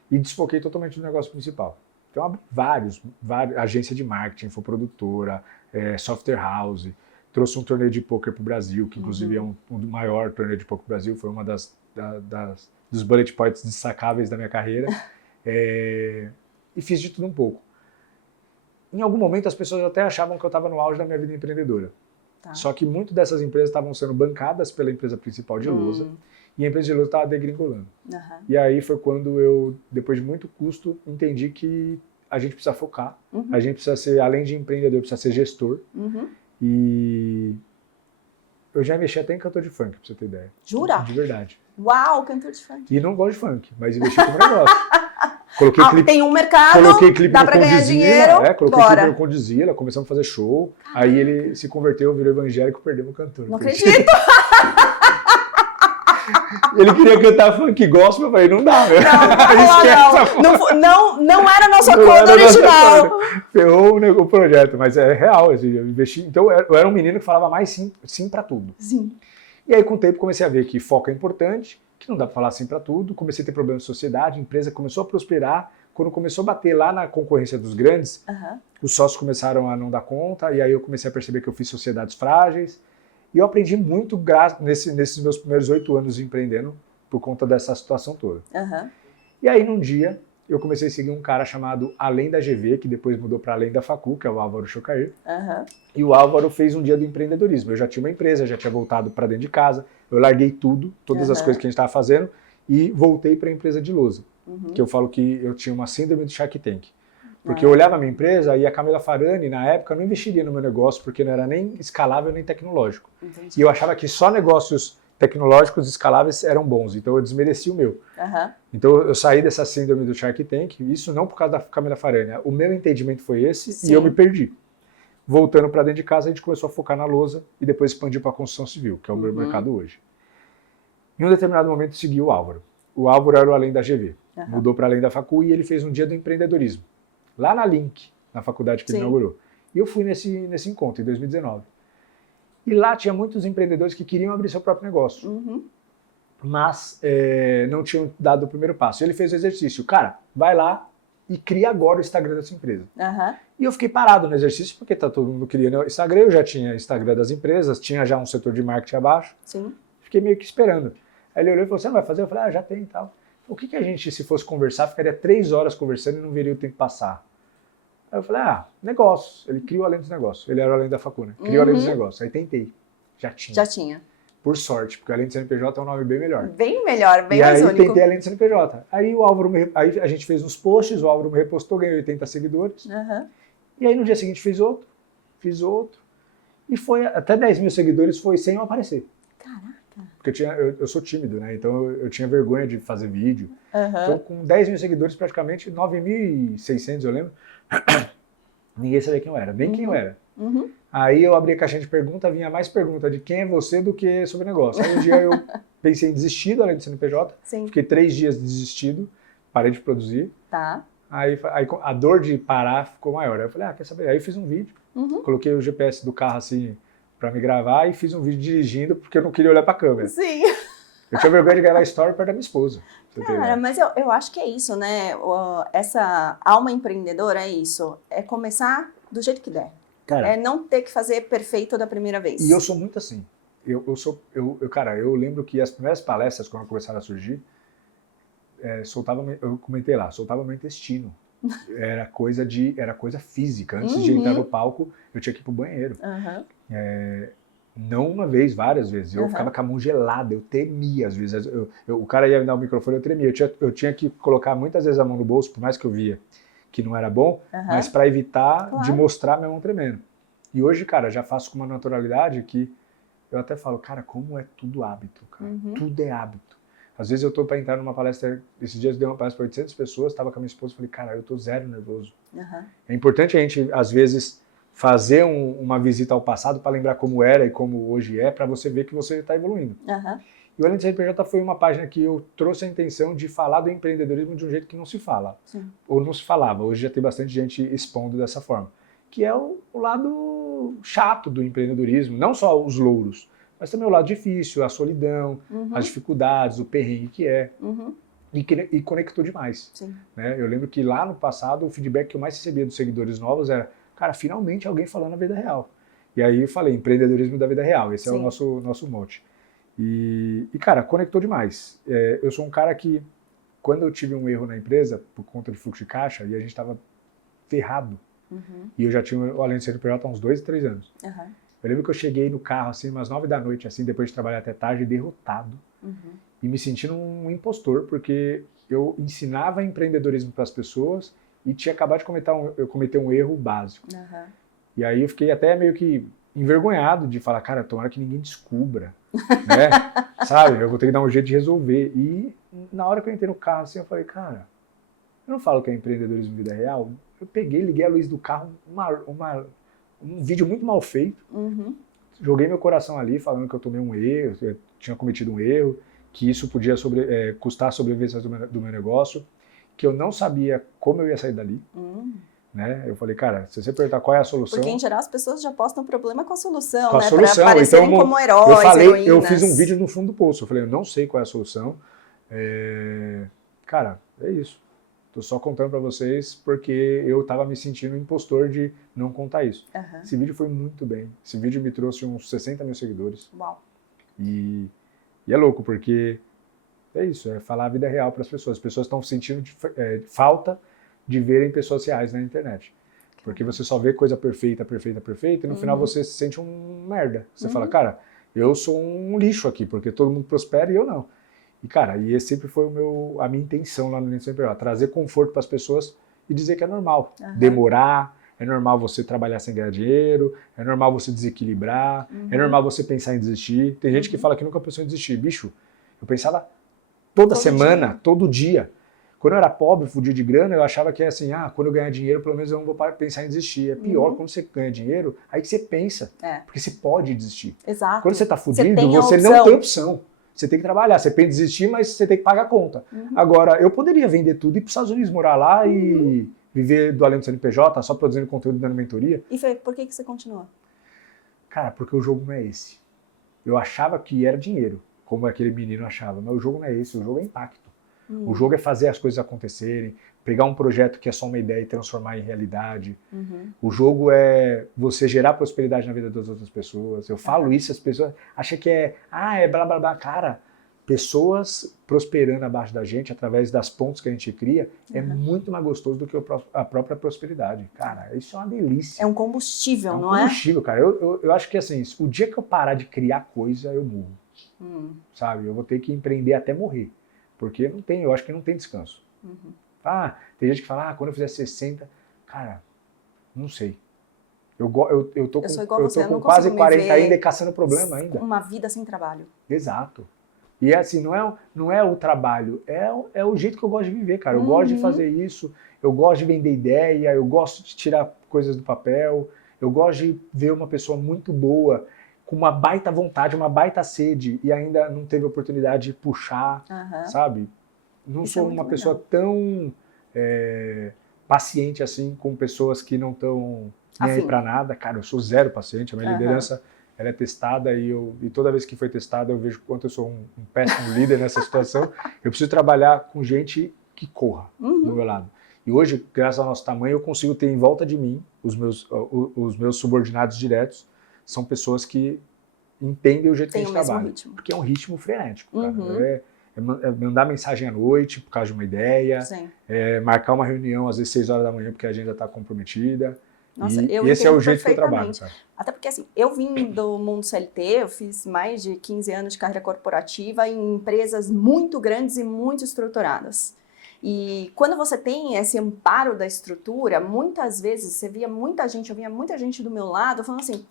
E desfoquei totalmente do negócio principal. Então, abri várias agência de marketing, infoprodutora, software house, trouxe um torneio de poker para o Brasil, que inclusive é um maior torneio de poker do Brasil, foi uma dos bullet points destacáveis da minha carreira. E fiz de tudo um pouco. Em algum momento, as pessoas até achavam que eu estava no auge da minha vida empreendedora. Só que muitas dessas empresas estavam sendo bancadas pela empresa principal de lousa, e a empresa de lousa estava degringolando. E aí foi quando eu, depois de muito custo, entendi que a gente precisa focar, a gente precisa ser, além de empreendedor, precisa ser gestor. E eu já investi até em cantor de funk, pra você ter ideia. Jura? De verdade. Uau, cantor de funk. E não gosto de funk, mas investi como negócio. Coloquei clipe, tem um mercado, coloquei clipe dá no pra ganhar Condizila, dinheiro, coloquei bora. clipe no Condizila, começamos a fazer show, aí ele se converteu, virou evangélico, perdeu o cantor. Não acredito! Ele queria cantar funk gospel, eu falei, não dá, velho. Não era a nossa coda original. Ferrou o projeto, mas é real, assim, eu investi. Então eu era um menino que falava mais sim pra tudo. E aí com o tempo comecei a ver que foco é importante, que não dá pra falar sim pra tudo, comecei a ter problemas de sociedade, a empresa começou a prosperar, quando começou a bater lá na concorrência dos grandes, os sócios começaram a não dar conta, e aí eu comecei a perceber que eu fiz sociedades frágeis, e eu aprendi muito nesses meus primeiros 8 anos empreendendo, por conta dessa situação toda. E aí num dia, eu comecei a seguir um cara chamado Além da GV, que depois mudou para Além da Facu, que é o Álvaro Chocair. E o Álvaro fez um dia do empreendedorismo. Eu já tinha uma empresa, já tinha voltado para dentro de casa, eu larguei tudo, todas as coisas que a gente estava fazendo, e voltei para a empresa de lousa. Que eu falo que eu tinha uma síndrome do Shark Tank. Porque eu olhava a minha empresa e a Camila Farani, na época, não investiria no meu negócio porque não era nem escalável nem tecnológico. E eu achava que só negócios tecnológicos escaláveis eram bons, então eu desmereci o meu. Aham. Então eu saí dessa síndrome do Shark Tank, isso não por causa da Camila Farani, o meu entendimento foi esse Sim. e eu me perdi. Voltando para dentro de casa, a gente começou a focar na lousa e depois expandiu para a construção civil, que é o meu mercado hoje. Em um determinado momento segui o Álvaro. O Álvaro era o Além da GV, mudou para Além da Facu e ele fez um dia do empreendedorismo, lá na Link, na faculdade que ele inaugurou. E eu fui nesse encontro, em 2019. E lá tinha muitos empreendedores que queriam abrir seu próprio negócio, mas não tinham dado o primeiro passo. Ele fez o exercício, cara, vai lá e cria agora o Instagram da sua empresa. E eu fiquei parado no exercício, porque tá todo mundo criando Instagram, eu já tinha Instagram das empresas, tinha já um setor de marketing abaixo. Sim. Fiquei meio que esperando. Aí ele olhou e falou, você não vai fazer? Eu falei, já tem e tal. O que a gente, se fosse conversar, ficaria 3 horas conversando e não veria o tempo passar? Aí eu falei, negócios. Ele criou Além dos Negócios. Ele era o Além da Facu, né? Criou Além dos Negócios. Aí tentei. Já tinha. Por sorte, porque Além do CNPJ é um nome bem melhor. Bem melhor, bem e mais aí único. Tentei Além do CNPJ. Aí o Álvaro aí a gente fez uns posts, o Álvaro me repostou, ganhei 80 seguidores. E aí no dia seguinte fiz outro. E foi até 10 mil seguidores, foi sem eu aparecer. Caraca. Porque eu sou tímido, né? Então eu tinha vergonha de fazer vídeo. Então com 10 mil seguidores, praticamente 9.600 eu lembro, ninguém sabia quem eu era, nem quem eu era. Aí eu abri a caixinha de pergunta, vinha mais pergunta de quem é você do que sobre negócio. Aí um dia eu pensei em desistir do Além do CNPJ, fiquei 3 dias desistido, parei de produzir. Aí a dor de parar ficou maior. Aí eu falei, quer saber? Aí eu fiz um vídeo, coloquei o GPS do carro assim pra me gravar e fiz um vídeo dirigindo porque eu não queria olhar pra câmera. Sim. Eu tinha vergonha de gravar story perto da minha esposa. Cara, mas eu acho que é isso, né? Essa alma empreendedora é isso. É começar do jeito que der. Cara, É não ter que fazer perfeito da primeira vez. E eu sou muito assim. Cara, eu lembro que as primeiras palestras, quando começaram a surgir, eu comentei lá, soltava meu intestino. Era coisa física. Antes de entrar no palco, eu tinha que ir pro banheiro. Não uma vez, várias vezes. Eu ficava com a mão gelada, eu tremia às vezes. O cara ia me dar o microfone, eu tremia. Eu tinha que colocar muitas vezes a mão no bolso, por mais que eu via que não era bom, mas para evitar de mostrar minha mão tremendo. E hoje, cara, já faço com uma naturalidade que eu até falo, cara, como é tudo hábito, cara. Tudo é hábito. Às vezes eu tô para entrar numa palestra, esses dias eu dei uma palestra para 800 pessoas, estava com a minha esposa e falei, cara, eu tô zero nervoso. É importante a gente, às vezes, fazer uma visita ao passado para lembrar como era e como hoje é, para você ver que você está evoluindo. E o Além do CNPJ foi uma página que eu trouxe a intenção de falar do empreendedorismo de um jeito que não se fala. Ou não se falava. Hoje já tem bastante gente expondo dessa forma. Que é o lado chato do empreendedorismo. Não só os louros, mas também o lado difícil, a solidão, as dificuldades, o perrengue que é. E conectou demais. Né? Eu lembro que lá no passado o feedback que eu mais recebia dos seguidores novos era, cara, finalmente alguém falando a vida real. E aí eu falei, empreendedorismo da vida real. Esse é o nosso mote. E, cara, conectou demais. Eu sou um cara que, quando eu tive um erro na empresa, por conta de fluxo de caixa, e a gente estava ferrado, e eu já tinha o Além do CNPJ há uns 2, 3 anos. Eu lembro que eu cheguei no carro, assim, umas 9 da noite, assim, depois de trabalhar até tarde, derrotado, e me sentindo um impostor, porque eu ensinava empreendedorismo para as pessoas e tinha acabado de cometer um erro básico. E aí eu fiquei até meio que envergonhado de falar, cara, tomara que ninguém descubra, né? Sabe? Eu vou ter que dar um jeito de resolver. E na hora que eu entrei no carro, assim, eu falei, cara, eu não falo que é empreendedorismo vida real. Eu peguei, liguei a luz do carro, um vídeo muito mal feito, joguei meu coração ali, falando que eu tomei um erro, eu tinha cometido um erro, que isso podia custar a sobrevivência do meu negócio, que eu não sabia como eu ia sair dali. Né? Eu falei, cara, se você perguntar qual é a solução... Porque, em geral, as pessoas já postam o problema com a solução, com a né? solução. Para aparecerem então, como heróis, eu fiz um vídeo no fundo do poço. Eu falei, eu não sei qual é a solução. Cara, é isso. Tô só contando para vocês porque eu tava me sentindo impostor de não contar isso. Esse vídeo foi muito bem. Esse vídeo me trouxe uns 60 mil seguidores. Uau. E é louco, porque é isso, é falar a vida real para as pessoas. As pessoas estão sentindo falta de verem pessoas reais na internet. Porque você só vê coisa perfeita, e no final você se sente um merda. Você fala, cara, eu sou um lixo aqui, porque todo mundo prospera e eu não. E, cara, esse sempre foi a minha intenção lá no CNPJ, trazer conforto para as pessoas e dizer que é normal. Demorar, é normal você trabalhar sem ganhar dinheiro, é normal você desequilibrar, é normal você pensar em desistir. Tem gente que fala que nunca pensou em desistir. Bicho, eu pensava toda semana, todo dia. Quando eu era pobre, fudia de grana, eu achava que assim, quando eu ganhar dinheiro, pelo menos eu não vou pensar em desistir. É pior, quando você ganha dinheiro, aí que você pensa, porque você pode desistir. Exato. Quando você tá fudido, você não tem opção. Você tem que trabalhar, você tem que desistir, mas você tem que pagar a conta. Agora, eu poderia vender tudo e ir para os Estados Unidos, morar lá e viver do além do CNPJ, só produzindo conteúdo e dando mentoria. E Fê, por que você continua? Cara, porque o jogo não é esse. Eu achava que era dinheiro, como aquele menino achava, mas o jogo não é esse, o jogo é impacto. O jogo é fazer as coisas acontecerem, pegar um projeto que é só uma ideia e transformar em realidade. O jogo é você gerar prosperidade na vida das outras pessoas. Eu falo isso, as pessoas acham que é blá blá blá. Cara, pessoas prosperando abaixo da gente através das pontes que a gente cria é muito mais gostoso do que a própria prosperidade. Cara, isso é uma delícia. É um combustível, não é? É um combustível, cara. Eu acho que assim, o dia que eu parar de criar coisa, eu morro. Sabe? Eu vou ter que empreender até morrer. Porque eu acho que não tem descanso. Tem gente que fala, quando eu fizer 60, cara, não sei. Eu tô com quase 40 ainda e caçando problema ainda. Uma vida sem trabalho. Exato. E assim, não é o trabalho, é o jeito que eu gosto de viver, cara. Eu gosto de fazer isso, eu gosto de vender ideia, eu gosto de tirar coisas do papel, eu gosto de ver uma pessoa muito boa, com uma baita vontade, uma baita sede, e ainda não teve oportunidade de puxar, sabe? Não Isso sou é uma pessoa tão paciente assim, com pessoas que não estão nem aí pra nada. Cara, eu sou zero paciente, a minha liderança ela é testada e toda vez que foi testada eu vejo quanto eu sou um péssimo líder nessa situação. Eu preciso trabalhar com gente que corra do meu lado. E hoje, graças ao nosso tamanho, eu consigo ter em volta de mim os meus subordinados diretos. São pessoas que entendem o jeito que a gente trabalha. Ritmo. Porque é um ritmo frenético, cara. É mandar mensagem à noite por causa de uma ideia, marcar uma reunião às vezes 6 horas da manhã porque a agenda está comprometida. Nossa, e esse é o jeito que eu trabalho, sabe? Até porque assim, eu vim do mundo CLT, eu fiz mais de 15 anos de carreira corporativa em empresas muito grandes e muito estruturadas. E quando você tem esse amparo da estrutura, muitas vezes eu via muita gente do meu lado falando assim,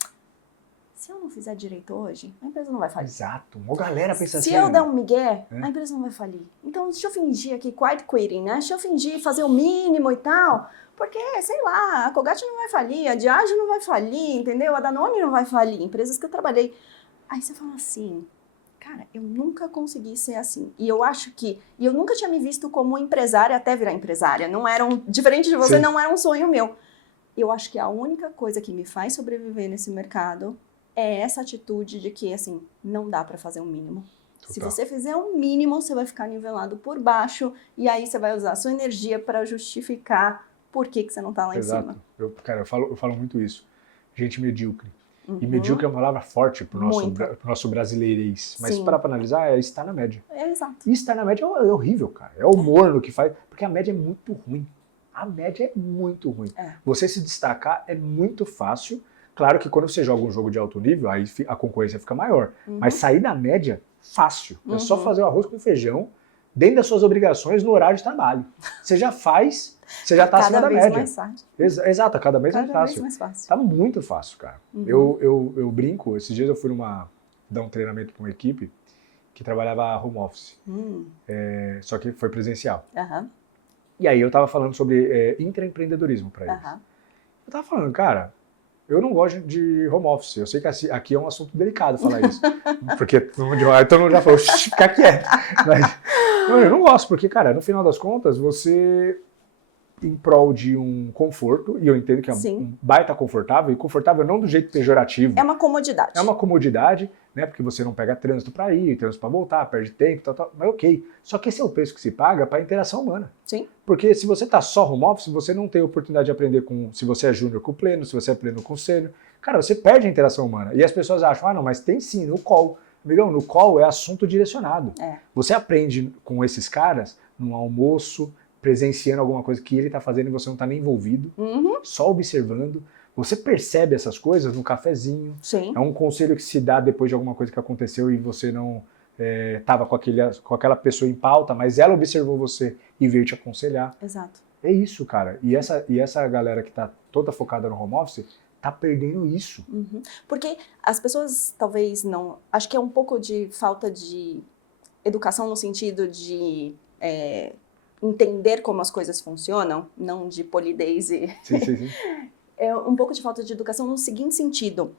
se eu não fizer direito hoje, a empresa não vai falir. Exato, uma galera pensa assim. Se eu der um migué, a empresa não vai falir. Então, deixa eu fingir aqui quiet quitting, né? Deixa eu fingir fazer o mínimo e tal, porque, sei lá, a Colgate não vai falir, a Diageo não vai falir, entendeu? A Danone não vai falir, empresas que eu trabalhei. Aí você fala assim, cara, eu nunca consegui ser assim. E eu acho que... E eu nunca tinha me visto como empresária até virar empresária. Não era diferente de você, não era um sonho meu. Eu acho que a única coisa que me faz sobreviver nesse mercado é essa atitude de que, assim, não dá pra fazer o mínimo. Total. Se você fizer um mínimo, você vai ficar nivelado por baixo e aí você vai usar a sua energia para justificar por que você não tá lá em cima. Cara, eu falo muito isso. Gente medíocre. E medíocre é uma palavra forte pro nosso brasileirês. Mas para analisar, é estar na média. Exato. E estar na média é horrível, cara. É o morno que faz... Porque a média é muito ruim. A média é muito ruim. Você se destacar é muito fácil. Claro que quando você joga um jogo de alto nível, aí a concorrência fica maior. Mas sair da média, fácil. É só fazer o arroz com feijão, dentro das suas obrigações, no horário de trabalho. Você já faz, você já está acima da média. Cada vez mais fácil. Exato, cada vez mais fácil. Tá muito fácil, cara. Eu brinco, esses dias eu fui dar um treinamento para uma equipe que trabalhava home office. Só que foi presencial. E aí eu estava falando sobre intraempreendedorismo para eles. Eu estava falando, cara... Eu não gosto de home office. Eu sei que aqui é um assunto delicado falar isso. Porque todo mundo já falou, fica quieto. Mas eu não gosto, porque, cara, no final das contas, você, em prol de um conforto, e eu entendo que é um baita confortável, e confortável não do jeito pejorativo. É uma comodidade. É uma comodidade, né? Porque você não pega trânsito para ir, trânsito para voltar, perde tempo, tal. Mas ok. Só que esse é o preço que se paga para a interação humana. Sim. Porque se você tá só home office, você não tem oportunidade de aprender se você é júnior com o pleno, se você é pleno com o sênior. Cara, você perde a interação humana. E as pessoas acham, não, mas tem sim, no call. Amigão, no call é assunto direcionado. Você aprende com esses caras num almoço, presenciando alguma coisa que ele tá fazendo e você não tá nem envolvido, só observando. Você percebe essas coisas no cafezinho. Sim. É um conselho que se dá depois de alguma coisa que aconteceu e você não estava com aquela pessoa em pauta, mas ela observou você e veio te aconselhar. Exato. É isso, cara. E essa galera que tá toda focada no home office tá perdendo isso. Uhum. Porque as pessoas talvez não... Acho que é um pouco de falta de educação no sentido de entender como as coisas funcionam, não de polidez e... Sim, sim, sim. É um pouco de falta de educação no seguinte sentido.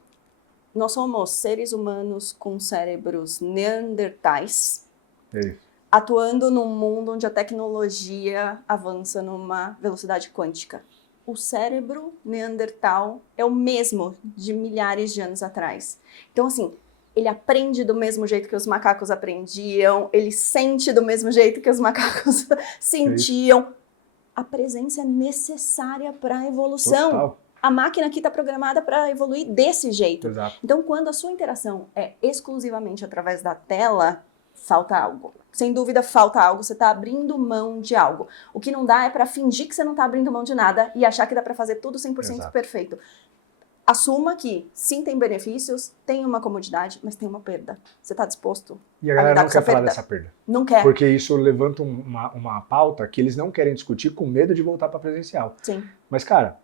Nós somos seres humanos com cérebros neandertais, É isso. atuando num mundo onde a tecnologia avança numa velocidade quântica. O cérebro neandertal é o mesmo de milhares de anos atrás. Então, assim, ele aprende do mesmo jeito que os macacos aprendiam, ele sente do mesmo jeito que os macacos sentiam. A presença é necessária para a evolução. Total. A máquina aqui está programada para evoluir desse jeito. Exato. Então, quando a sua interação é exclusivamente através da tela, falta algo. Sem dúvida, falta algo. Você está abrindo mão de algo. O que não dá é para fingir que você não está abrindo mão de nada e achar que dá para fazer tudo 100% Exato. perfeito. Assuma que, sim, tem benefícios, tem uma comodidade, mas tem uma perda. Você está disposto E a a galera lidar não com quer essa falar perda? dessa perda. Não quer. Porque isso levanta uma pauta que eles não querem discutir com medo de voltar para presencial. Sim. Mas, cara,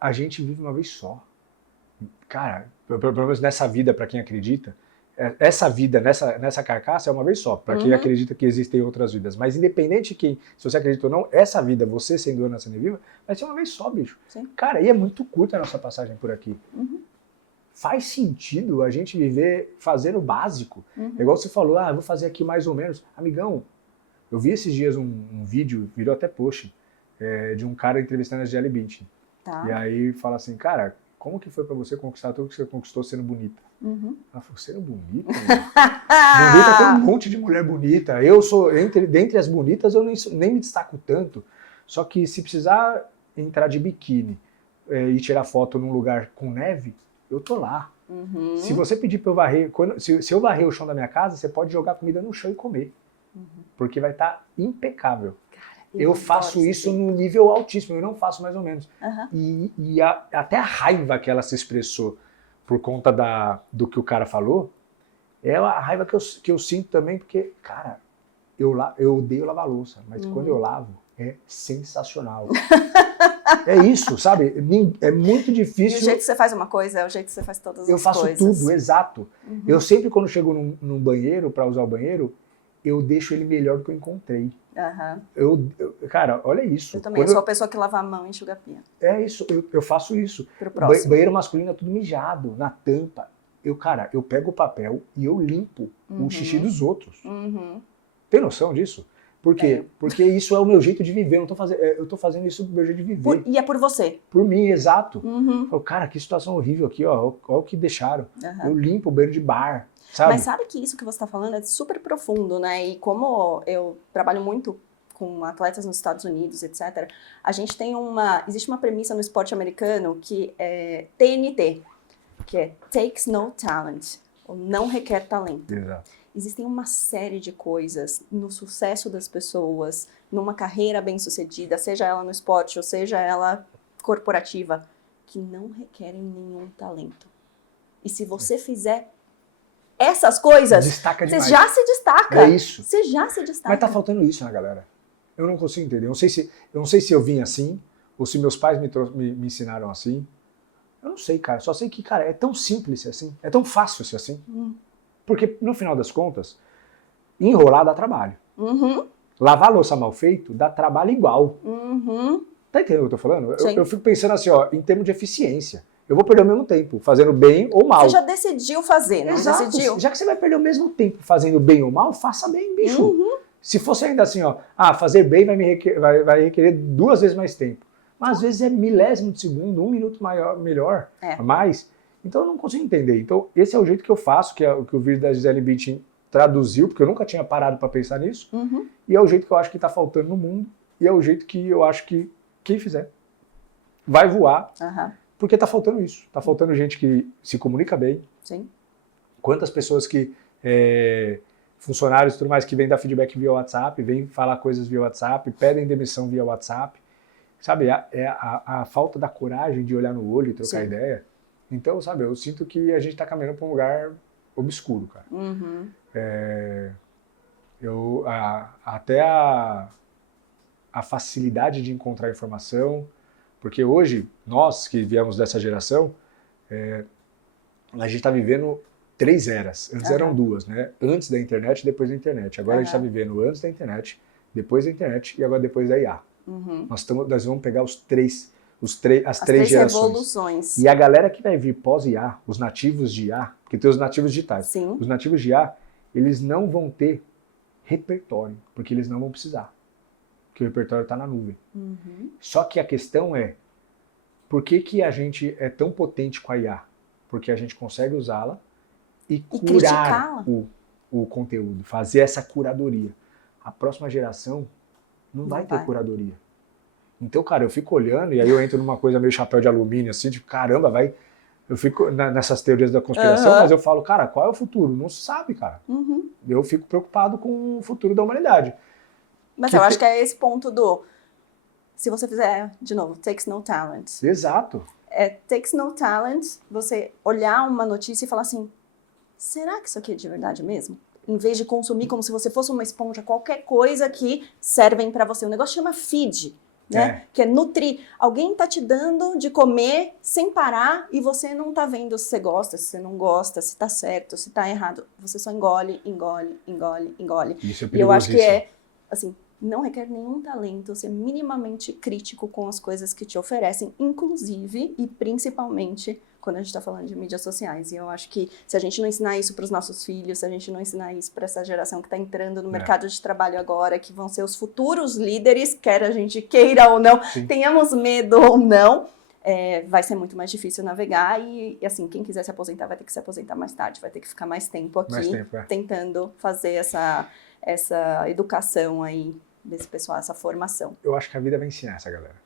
a gente vive uma vez só. Cara, pelo menos nessa vida, para quem acredita, essa vida, nessa carcaça é uma vez só, para quem acredita que existem outras vidas. Mas independente de quem, se você acredita ou não, essa vida, você sendo Ana sendo viva, vai ser uma vez só, bicho. Sim. Cara, e é muito curta a nossa passagem por aqui. Faz sentido a gente viver fazendo o básico. É igual você falou, eu vou fazer aqui mais ou menos. Amigão, eu vi esses dias um vídeo, virou até post, de um cara entrevistando a Gisele Bündchen. Tá. E aí fala assim, cara, como que foi pra você conquistar tudo que você conquistou sendo bonita? Ela falou, sendo bonita? Bonita tem um monte de mulher bonita. Eu sou, dentre as bonitas, eu nem me destaco tanto. Só que se precisar entrar de biquíni e tirar foto num lugar com neve, eu tô lá. Se você pedir pra eu varrer, se eu varrer o chão da minha casa, você pode jogar comida no chão e comer. Porque vai estar impecável. Eu faço isso num nível altíssimo, eu não faço mais ou menos. E até a raiva que ela se expressou por conta do que o cara falou, é a raiva que eu sinto também, porque, cara, eu odeio lavar louça, mas quando eu lavo, é sensacional. É isso, sabe? É muito difícil. E o jeito que você faz uma coisa é o jeito que você faz todas as coisas. Eu faço tudo, exato. Eu sempre, quando chego num banheiro, para usar o banheiro, eu deixo ele melhor do que eu encontrei. Cara, olha isso. Eu também, eu sou a pessoa que lava a mão e enxuga a pia. É isso, eu faço isso. Pro próximo. Banheiro masculino é tudo mijado, na tampa. Eu pego o papel e eu limpo o xixi dos outros. Tem noção disso? Por quê? Porque isso é o meu jeito de viver. Eu tô fazendo isso do meu jeito de viver. E é por você. Por mim, exato. Falo, cara, que situação horrível aqui, ó. Olha o que deixaram. Eu limpo o banheiro de bar. Sabe? Mas sabe que isso que você está falando é super profundo, né? E como eu trabalho muito com atletas nos Estados Unidos, etc., a gente tem existe uma premissa no esporte americano que é TNT, que é Takes No Talent, ou não requer talento. Exato. Existem uma série de coisas no sucesso das pessoas, numa carreira bem-sucedida, seja ela no esporte ou seja ela corporativa, que não requerem nenhum talento. E se você fizer essas coisas, destaca demais. Você já se destaca. É isso. Você já se destaca. Mas tá faltando isso, né, galera? Eu não consigo entender. Eu não sei se eu vim assim, ou se meus pais me ensinaram assim. Eu não sei, cara. Só sei que, cara, é tão simples ser assim. É tão fácil ser assim. Porque, no final das contas, enrolar dá trabalho. Lavar a louça mal feito dá trabalho igual. Tá entendendo o que eu tô falando? Eu fico pensando assim, ó, em termos de eficiência. Eu vou perder o mesmo tempo fazendo bem ou mal. Você já decidiu fazer, não Exato. decidiu? Já que você vai perder o mesmo tempo fazendo bem ou mal, faça bem, bicho. Se fosse ainda assim, ó, fazer bem vai requerer 2 vezes mais tempo. Mas às vezes é milésimo de segundo, 1 minuto melhor, mais. Então eu não consigo entender. Então esse é o jeito que eu faço, que é o que o vídeo da Gisele Bündchen traduziu, porque eu nunca tinha parado para pensar nisso. E é o jeito que eu acho que está faltando no mundo. E é o jeito que eu acho que quem fizer vai voar. Porque tá faltando isso. Tá faltando gente que se comunica bem. Sim. Quantas pessoas que... funcionários e tudo mais que vêm dar feedback via WhatsApp, vêm falar coisas via WhatsApp, pedem demissão via WhatsApp. Sabe, é a falta da coragem de olhar no olho e trocar ideia. Então, sabe, eu sinto que a gente tá caminhando para um lugar obscuro, cara. Até a a facilidade de encontrar informação, porque hoje, nós que viemos dessa geração, a gente está vivendo 3 eras. Antes eram 2, né? Antes da internet e depois da internet. Agora a gente está vivendo antes da internet, depois da internet e agora depois da IA. Nós vamos pegar as três gerações. Revoluções. E a galera que vai vir pós-IA, os nativos de IA, porque tem os nativos digitais. Sim. Os nativos de IA, eles não vão ter repertório, porque eles não vão precisar. Porque o repertório está na nuvem. Só que a questão é, por que a gente é tão potente com a IA? Porque a gente consegue usá-la e curar o conteúdo, fazer essa curadoria. A próxima geração não vai ter curadoria. Então, cara, eu fico olhando e aí eu entro numa coisa meio chapéu de alumínio, assim, tipo, caramba, vai... Eu fico nessas teorias da conspiração, mas eu falo, cara, qual é o futuro? Não se sabe, cara. Eu fico preocupado com o futuro da humanidade. Mas eu acho que é esse ponto do... Se você fizer, de novo, takes no talent. Exato. Takes no talent, você olhar uma notícia e falar assim, será que isso aqui é de verdade mesmo? Em vez de consumir como se você fosse uma esponja, qualquer coisa que servem para você. O negócio chama feed, né? Que é nutrir. Alguém tá te dando de comer sem parar e você não tá vendo se você gosta, se você não gosta, se tá certo, se tá errado. Você só engole, engole, engole, engole. Isso é e eu acho que perigosíssimo. assim, não requer nenhum talento ser minimamente crítico com as coisas que te oferecem, inclusive e principalmente quando a gente está falando de mídias sociais. E eu acho que se a gente não ensinar isso para os nossos filhos, se a gente não ensinar isso para essa geração que está entrando no mercado de trabalho agora, que vão ser os futuros líderes, quer a gente queira ou não, tenhamos medo ou não, vai ser muito mais difícil navegar e, assim, quem quiser se aposentar vai ter que se aposentar mais tarde, vai ter que ficar mais tempo aqui tentando fazer essa educação aí desse pessoal, essa formação. Eu acho que a vida vai ensinar essa galera.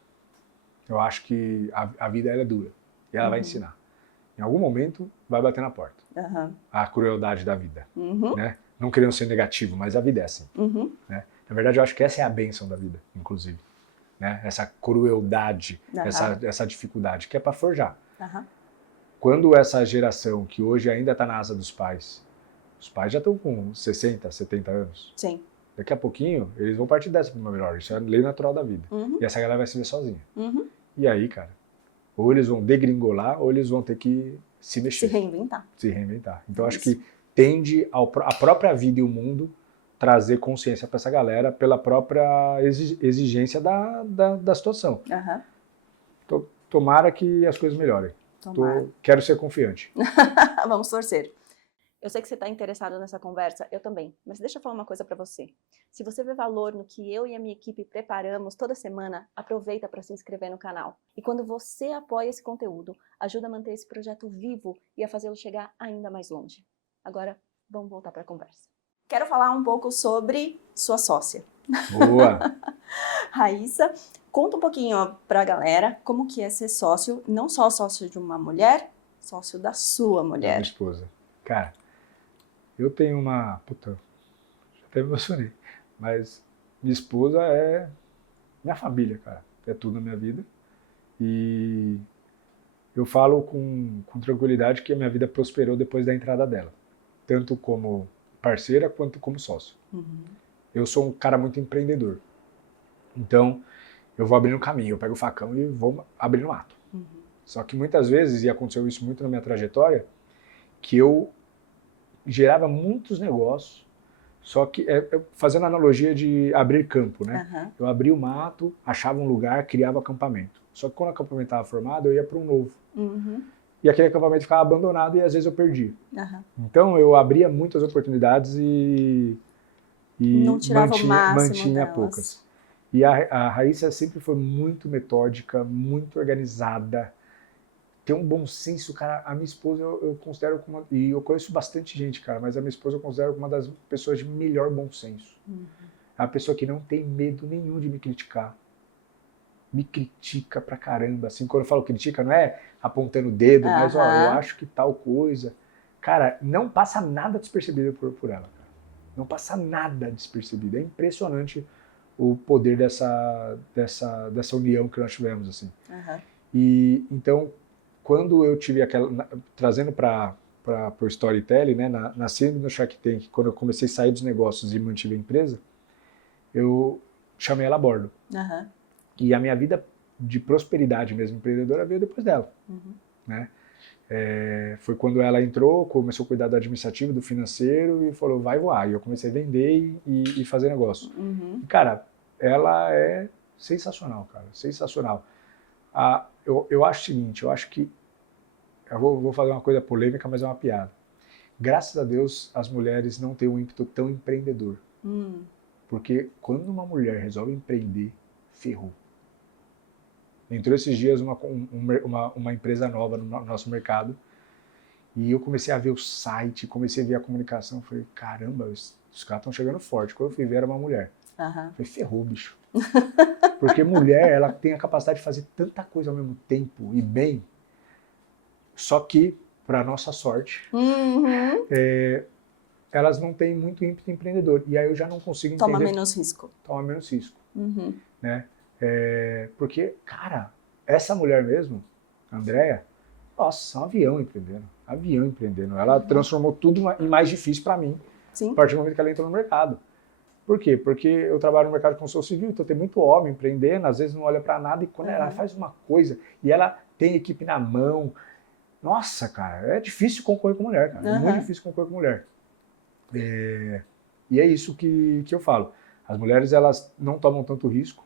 Eu acho que a vida ela é dura e ela vai ensinar. Em algum momento vai bater na porta. A crueldade da vida. Né? Não querendo ser negativo, mas a vida é assim. Né? Na verdade, eu acho que essa é a bênção da vida, inclusive. Né? Essa crueldade, essa dificuldade, que é para forjar. Quando essa geração, que hoje ainda está na asa dos pais, os pais já estão com 60, 70 anos. Sim. Daqui a pouquinho, eles vão partir dessa para uma melhor. Isso é a lei natural da vida. E essa galera vai se ver sozinha. E aí, cara, ou eles vão degringolar, ou eles vão ter que se mexer. Se reinventar. Então, acho que tende a própria vida e o mundo trazer consciência para essa galera pela própria exigência da situação. Tomara que as coisas melhorem. Quero ser confiante. Vamos torcer. Eu sei que você está interessado nessa conversa, eu também. Mas deixa eu falar uma coisa para você. Se você vê valor no que eu e a minha equipe preparamos toda semana, aproveita para se inscrever no canal. E quando você apoia esse conteúdo, ajuda a manter esse projeto vivo e a fazê-lo chegar ainda mais longe. Agora, vamos voltar para a conversa. Quero falar um pouco sobre sua sócia. Boa! Raíssa, conta um pouquinho para a galera como que é ser sócio, não só sócio de uma mulher, sócio da sua mulher. Minha esposa. Cara, eu tenho uma... Puta, já até me emocionei. Mas minha esposa é minha família, cara. É tudo na minha vida. E eu falo com tranquilidade que a minha vida prosperou depois da entrada dela. Tanto como parceira, quanto como sócio. Eu sou um cara muito empreendedor. Então, eu vou abrindo caminho. Eu pego o facão e vou abrindo mato. Só que muitas vezes, e aconteceu isso muito na minha trajetória, que eu gerava muitos negócios, só que, fazendo a analogia de abrir campo, né? Eu abria o mato, achava um lugar, criava acampamento. Só que quando o acampamento estava formado, eu ia para um novo. E aquele acampamento ficava abandonado e às vezes eu perdia. Então eu abria muitas oportunidades e não tirava o máximo mantinha delas. poucas. E a Raíssa sempre foi muito metódica, muito organizada, tem um bom senso, cara. A minha esposa eu considero como e eu conheço bastante gente, cara, mas a minha esposa eu considero como uma das pessoas de melhor bom senso. É uma pessoa que não tem medo nenhum de me criticar. Me critica pra caramba, assim, quando eu falo critica, não é apontando o dedo, mas, ó, eu acho que tal coisa. Cara, não passa nada despercebido por ela, cara. Não passa nada despercebido. É impressionante o poder dessa união que nós tivemos, assim. E, então, quando eu tive aquela... Trazendo para o storytelling, né, nascendo no Shark Tank, quando eu comecei a sair dos negócios e mantive a empresa, eu chamei ela a bordo. Aham. E a minha vida de prosperidade mesmo, empreendedora, veio depois dela. Né? Foi quando ela entrou, começou a cuidar do administrativo, do financeiro e falou, vai voar. E eu comecei a vender e fazer negócio. E, cara, ela é sensacional, cara, sensacional. Eu acho o seguinte, eu acho que, eu vou fazer uma coisa polêmica, mas é uma piada. Graças a Deus, as mulheres não têm um ímpeto tão empreendedor. Porque quando uma mulher resolve empreender, ferrou. Entrou esses dias uma empresa nova no nosso mercado e eu comecei a ver o site, comecei a ver a comunicação. Falei, caramba, os caras estão chegando forte. Quando eu fui ver, era uma mulher. Falei, ferrou, bicho. Porque mulher, ela tem a capacidade de fazer tanta coisa ao mesmo tempo e bem, só que, para nossa sorte, elas não têm muito ímpeto empreendedor. E aí eu já não consigo entender. Toma menos risco. Toma menos risco. Né? Porque, cara, essa mulher mesmo, a Andrea, nossa, um avião empreendendo. Avião empreendendo. Ela transformou tudo em mais difícil para mim, a partir do momento que ela entrou no mercado. Por quê? Porque eu trabalho no mercado de construção civil, então tem muito homem empreendendo, às vezes não olha para nada, e quando ela faz uma coisa e ela tem equipe na mão, nossa, cara, é difícil concorrer com mulher, cara. É muito difícil concorrer com mulher. E é isso que eu falo. As mulheres, elas não tomam tanto risco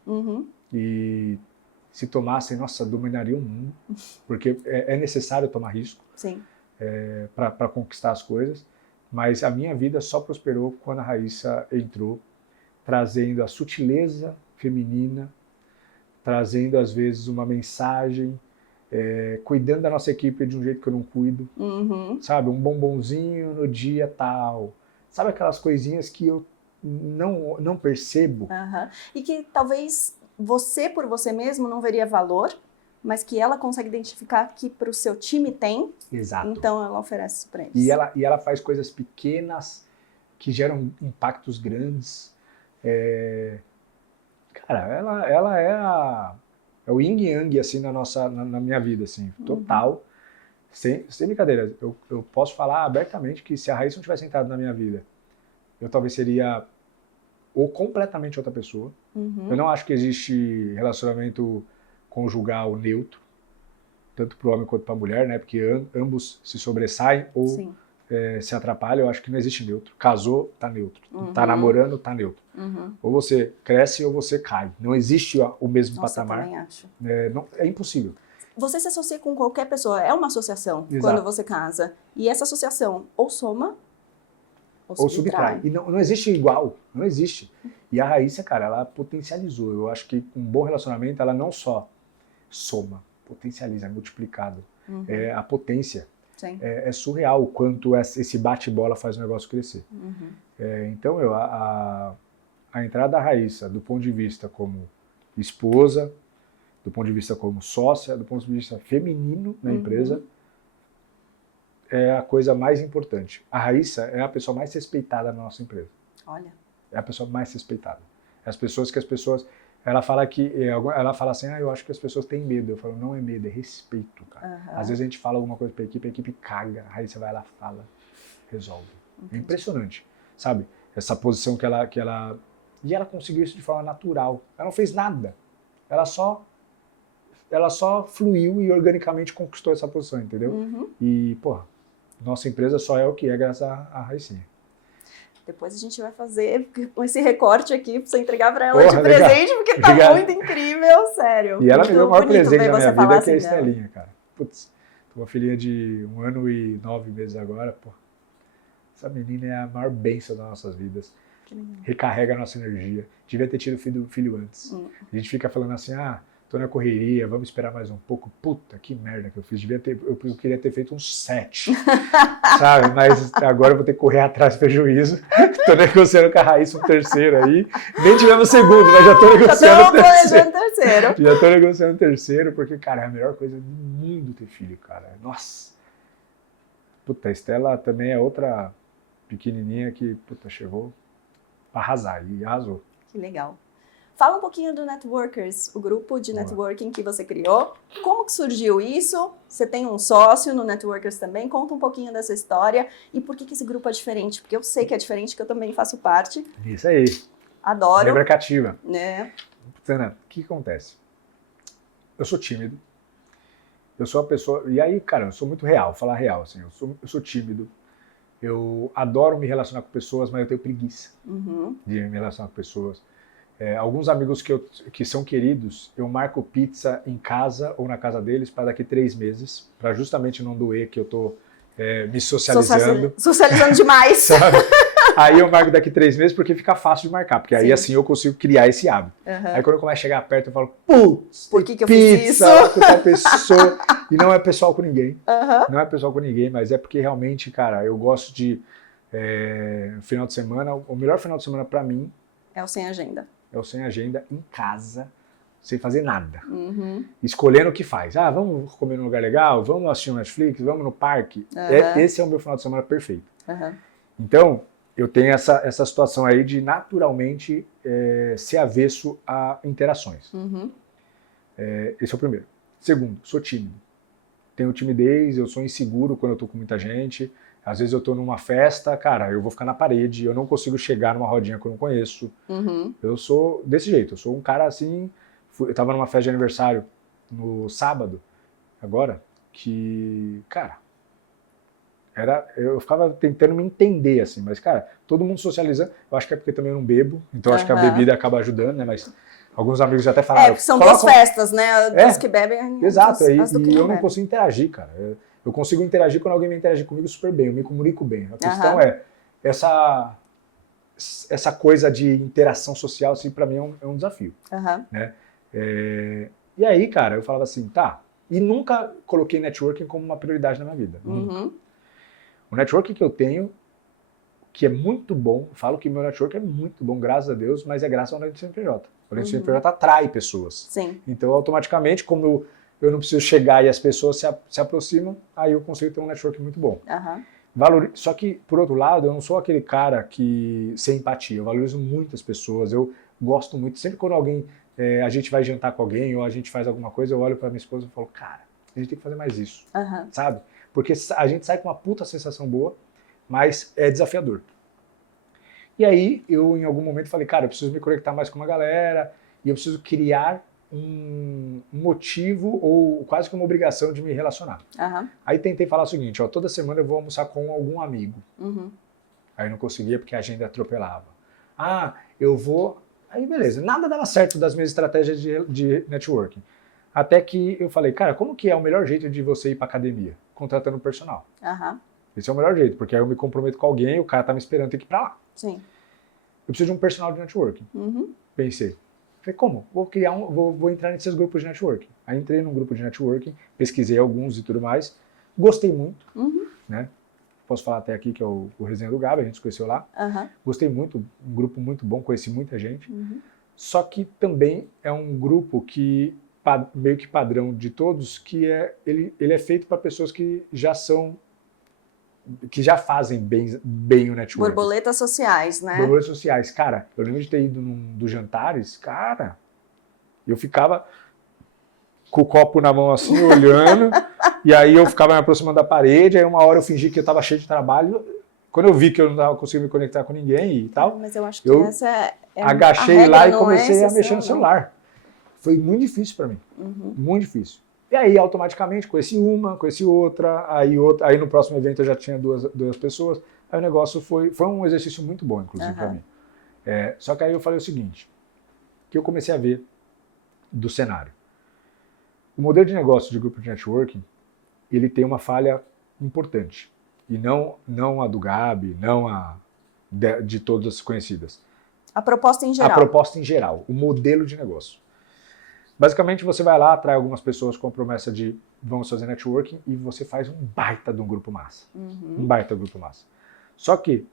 e se tomassem, nossa, dominariam o mundo, porque é necessário tomar risco para conquistar as coisas, mas a minha vida só prosperou quando a Raíssa entrou, trazendo a sutileza feminina, trazendo às vezes uma mensagem, cuidando da nossa equipe de um jeito que eu não cuido, sabe? Um bombonzinho no dia tal, sabe aquelas coisinhas que eu não percebo. E que talvez você, por você mesmo, não veria valor, mas que ela consegue identificar que para o seu time tem. Exato. Então ela oferece isso para eles. E ela faz coisas pequenas que geram impactos grandes. Cara, ela é o yin yang assim na minha vida, assim, total. Sem brincadeira, eu posso falar abertamente que se a Raíssa não tivesse entrado na minha vida, eu talvez seria ou completamente outra pessoa. Eu não acho que existe relacionamento conjugal neutro, tanto para o homem quanto para a mulher, né? Porque ambos se sobressaem ou se atrapalham. Eu acho que não existe neutro. Casou, tá neutro. Tá namorando, tá neutro. Ou você cresce ou você cai. Não existe o mesmo patamar. Eu também acho. É impossível. Você se associa com qualquer pessoa. É uma associação quando você casa. E essa associação ou soma ou subtrai. E não existe igual. Não existe. E a Raíssa, cara, ela potencializou. Eu acho que um bom relacionamento, ela não só soma, potencializa, é multiplicado. A potência. É surreal o quanto esse bate-bola faz o negócio crescer. Então, a entrada da Raíssa, do ponto de vista como esposa, do ponto de vista como sócia, do ponto de vista feminino na empresa, é a coisa mais importante. A Raíssa é a pessoa mais respeitada na nossa empresa. Olha. É a pessoa mais respeitada. É as pessoas que ela fala assim, eu acho que as pessoas têm medo. Eu falo, não é medo, é respeito, cara. Às vezes a gente fala alguma coisa pra equipe, a equipe caga, a Raíssa vai lá, fala, resolve. É impressionante, sabe? Essa posição que ela... E ela conseguiu isso de forma natural. Ela não fez nada. Ela só fluiu e organicamente conquistou essa posição, entendeu? E, pô, nossa empresa só é o que é graças a Raicinha. Depois a gente vai fazer esse recorte aqui pra você entregar pra ela de presente, porque tá muito incrível, sério. E ela me deu o maior presente da minha vida, que é a assim Estelinha, cara. Putz, tô uma filhinha de 1 ano e 9 meses agora, pô. Essa menina é a maior bênção das nossas vidas. Recarrega a nossa energia. Devia ter tido filho antes. A gente fica falando assim, tô na correria, vamos esperar mais um pouco. Puta, que merda que eu fiz. Eu queria ter feito uns 7, sabe? Mas agora eu vou ter que correr atrás do prejuízo. Tô negociando com a Raíssa um terceiro aí. Nem tivemos segundo, mas já tô negociando o terceiro. Já tô negociando o terceiro, porque, cara, é a melhor coisa do mundo ter filho, cara. Nossa. Puta, a Estela também é outra pequenininha que, puta, chegou pra arrasar e arrasou. Que legal. Fala um pouquinho do Networkers, o grupo de networking que você criou. Como que surgiu isso? Você tem um sócio no Networkers também? Conta um pouquinho dessa história e por que esse grupo é diferente? Porque eu sei que é diferente, que eu também faço parte. Isso aí. Adoro. Lembra cativa. Né? Tana, o que acontece? Eu sou tímido. Eu sou uma pessoa... E aí, cara, eu sou muito real, falar real, assim. Eu sou tímido. Eu adoro me relacionar com pessoas, mas eu tenho preguiça de me relacionar com pessoas. Alguns amigos que são queridos, eu marco pizza em casa ou na casa deles para daqui 3 meses, para justamente não doer que eu tô me socializando. Socializando demais. Sabe? Aí eu marco daqui 3 meses porque fica fácil de marcar, porque aí assim eu consigo criar esse hábito. Aí quando eu começo a chegar perto, eu falo, putz, por que eu pizza fiz isso? com tal pessoa. E não é pessoal com ninguém. Não é pessoal com ninguém, mas é porque realmente, cara, eu gosto de final de semana, o melhor final de semana para mim é o sem agenda. É o sem agenda, em casa, sem fazer nada. Escolhendo o que faz. Ah, vamos comer num lugar legal, vamos assistir no Netflix, vamos no parque. Esse é o meu final de semana perfeito. Então, eu tenho essa situação aí de naturalmente ser avesso a interações. Esse é o primeiro. Segundo, sou tímido. Tenho timidez, eu sou inseguro quando eu tô com muita gente. Às vezes eu tô numa festa, cara, eu vou ficar na parede, eu não consigo chegar numa rodinha que eu não conheço. Eu sou desse jeito, eu sou um cara assim... Eu tava numa festa de aniversário no sábado, agora, que, cara... Eu ficava tentando me entender, assim, mas, cara, todo mundo socializando. Eu acho que é porque também eu não bebo, então acho que a bebida acaba ajudando, né? Mas alguns amigos até falaram... são duas festas, né? Dos que bebem... Exato, e eu não consigo interagir, cara. Eu consigo interagir quando alguém me interagir comigo super bem, eu me comunico bem. A questão é essa coisa de interação social, assim, pra mim é um desafio. Né? E aí, cara, eu falava assim, tá, e nunca coloquei networking como uma prioridade na minha vida. O networking que eu tenho, que é muito bom, falo que meu networking é muito bom, graças a Deus, mas é graças ao Lente CNPJ. O Lente CNPJ atrai pessoas. Sim. Então, automaticamente, como eu não preciso chegar e as pessoas se aproximam, aí eu consigo ter um networking muito bom. Só que, por outro lado, eu não sou aquele cara que sem empatia. Eu valorizo muitas pessoas, eu gosto muito. Sempre quando a gente vai jantar com alguém ou a gente faz alguma coisa, eu olho pra minha esposa e falo, cara, a gente tem que fazer mais isso, sabe? Porque a gente sai com uma puta sensação boa, mas é desafiador. E aí, eu em algum momento falei, cara, eu preciso me conectar mais com uma galera e eu preciso criar um motivo ou quase que uma obrigação de me relacionar. Aí tentei falar o seguinte, ó, toda semana eu vou almoçar com algum amigo. Aí não conseguia porque a agenda atropelava. Ah, eu vou... Aí beleza, nada dava certo das minhas estratégias de networking. Até que eu falei, cara, como que é o melhor jeito de você ir pra academia? Contratando um personal. Esse é o melhor jeito, porque aí eu me comprometo com alguém, o cara tá me esperando, tem que ir pra lá. Sim. Eu preciso de um personal de networking. Pensei. Falei, como? Vou entrar nesses grupos de networking. Aí entrei num grupo de networking, pesquisei alguns e tudo mais. Gostei muito, né? Posso falar até aqui que é o Resenha do Gabi, a gente se conheceu lá. Gostei muito, um grupo muito bom, conheci muita gente. Só que também é um grupo que, meio que padrão de todos, que ele é feito para pessoas que já fazem bem o networking. Borboletas sociais, né? Borboletas sociais. Cara, eu lembro de ter ido num dos jantares, cara, eu ficava com o copo na mão assim, olhando, e aí eu ficava me aproximando da parede, aí uma hora eu fingi que eu estava cheio de trabalho, quando eu vi que eu não estava conseguindo me conectar com ninguém e tal, mas eu acho que essa agachei lá e comecei a mexer no celular. Foi muito difícil para mim, muito difícil. E aí, automaticamente, conheci uma, conheci outra, aí no próximo evento eu já tinha duas pessoas. Aí o negócio foi um exercício muito bom, inclusive, para mim. Só que aí eu falei o seguinte, que eu comecei a ver do cenário. O modelo de negócio de grupo de networking, ele tem uma falha importante. E não a do Gabi, não a de todas as conhecidas. A proposta em geral. A proposta em geral, o modelo de negócio. Basicamente, você vai lá, atrai algumas pessoas com a promessa de vamos fazer networking e você faz um baita de um grupo massa. Um baita grupo massa. Só que,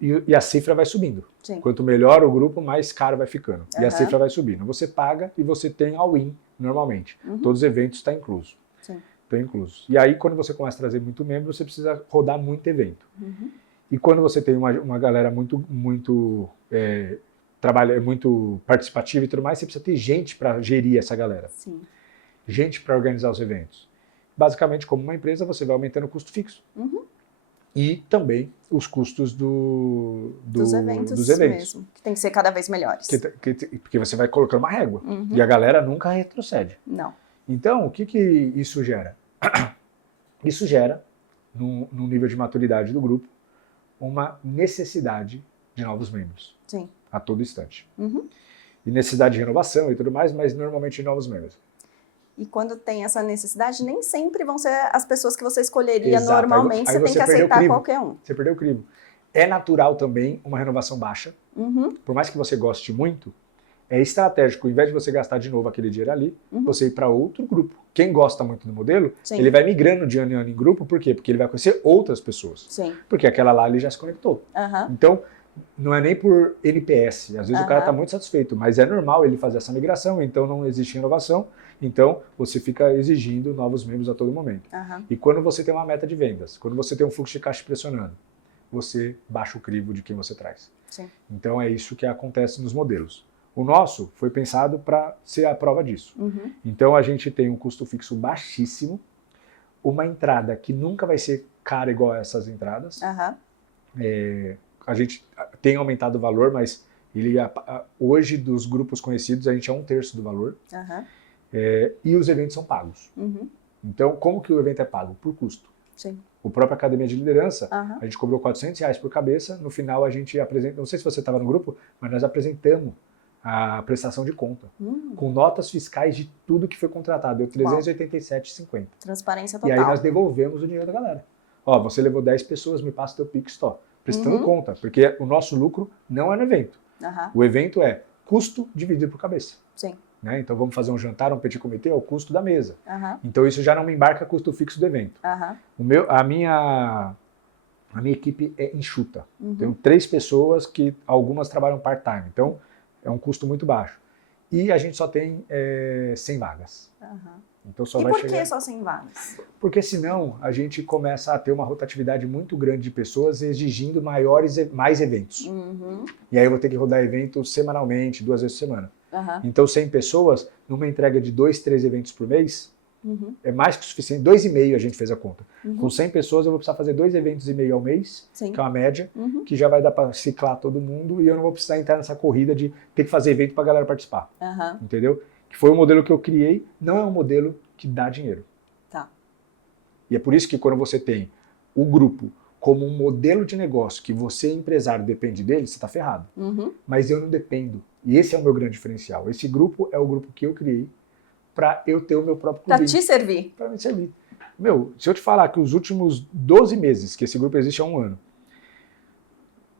e a cifra vai subindo. Sim. Quanto melhor o grupo, mais caro vai ficando. E a cifra vai subindo. Você paga e você tem all-in, normalmente. Todos os eventos estão inclusos. Sim. Estão inclusos. E aí, quando você começa a trazer muito membro, você precisa rodar muito evento. E quando você tem uma galera muito participativa e tudo mais, você precisa ter gente para gerir essa galera. Sim. Gente para organizar os eventos. Basicamente, como uma empresa, você vai aumentando o custo fixo. e também os custos dos eventos mesmo, que tem que ser cada vez melhores. Porque você vai colocando uma régua, e a galera nunca retrocede. Não. Então, o que isso gera? Isso gera, no nível de maturidade do grupo, uma necessidade de novos membros. Sim. A todo instante. E necessidade de renovação e tudo mais, mas normalmente de novos membros. E quando tem essa necessidade, nem sempre vão ser as pessoas que você escolheria. Exato. Normalmente. Aí você tem que aceitar qualquer um. Você perdeu o crivo. É natural também uma renovação baixa. Por mais que você goste muito, é estratégico, ao invés de você gastar de novo aquele dinheiro ali, você ir para outro grupo. Quem gosta muito do modelo, Sim. ele vai migrando de ano em ano em grupo, por quê? Porque ele vai conhecer outras pessoas. Sim. Porque aquela lá ele já se conectou. Então, não é nem por NPS. Às vezes o cara está muito satisfeito, mas é normal ele fazer essa migração, então não existe inovação. Então, você fica exigindo novos membros a todo momento. E quando você tem uma meta de vendas, quando você tem um fluxo de caixa pressionando, você baixa o crivo de quem você traz. Sim. Então, é isso que acontece nos modelos. O nosso foi pensado para ser a prova disso. Então, a gente tem um custo fixo baixíssimo, uma entrada que nunca vai ser cara igual a essas entradas. A gente tem aumentado o valor, mas hoje, dos grupos conhecidos, a gente é 1/3 do valor. E os eventos são pagos. Então, como que o evento é pago? Por custo. Sim. O próprio Academia de Liderança, a gente cobrou R$400 por cabeça. No final, a gente apresenta, não sei se você estava no grupo, mas nós apresentamos a prestação de conta, com notas fiscais de tudo que foi contratado. Deu R$387,50. Transparência total. E aí nós devolvemos o dinheiro da galera. Ó, você levou 10 pessoas, me passa teu Pix, prestando conta, porque o nosso lucro não é no evento. O evento é custo dividido por cabeça. Sim. Né? Então vamos fazer um jantar, um petit comité, é o custo da mesa. Então isso já não me embarca custo fixo do evento. A minha equipe é enxuta. Tenho 3 pessoas que algumas trabalham part-time, então é um custo muito baixo. E a gente só tem 100 vagas. Então só e vai por chegar... que só 100 vagas? Porque senão a gente começa a ter uma rotatividade muito grande de pessoas exigindo mais eventos. E aí eu vou ter que rodar eventos semanalmente, 2 vezes por semana. Então 100 pessoas, numa entrega de 2, 3 eventos por mês, é mais que o suficiente. 2,5 a gente fez a conta. Com 100 pessoas eu vou precisar fazer 2,5 eventos ao mês, Sim. que é uma média, que já vai dar para ciclar todo mundo e eu não vou precisar entrar nessa corrida de ter que fazer evento para a galera participar. Entendeu? Que foi o modelo que eu criei, não é um modelo que dá dinheiro. Tá. E é por isso que quando você tem o grupo como um modelo de negócio que você, empresário, depende dele, você está ferrado. Mas eu não dependo. E esse é o meu grande diferencial. Esse grupo é o grupo que eu criei para eu ter o meu próprio clube. Para te servir. Para me servir. Meu, se eu te falar que os últimos 12 meses que esse grupo existe há um ano,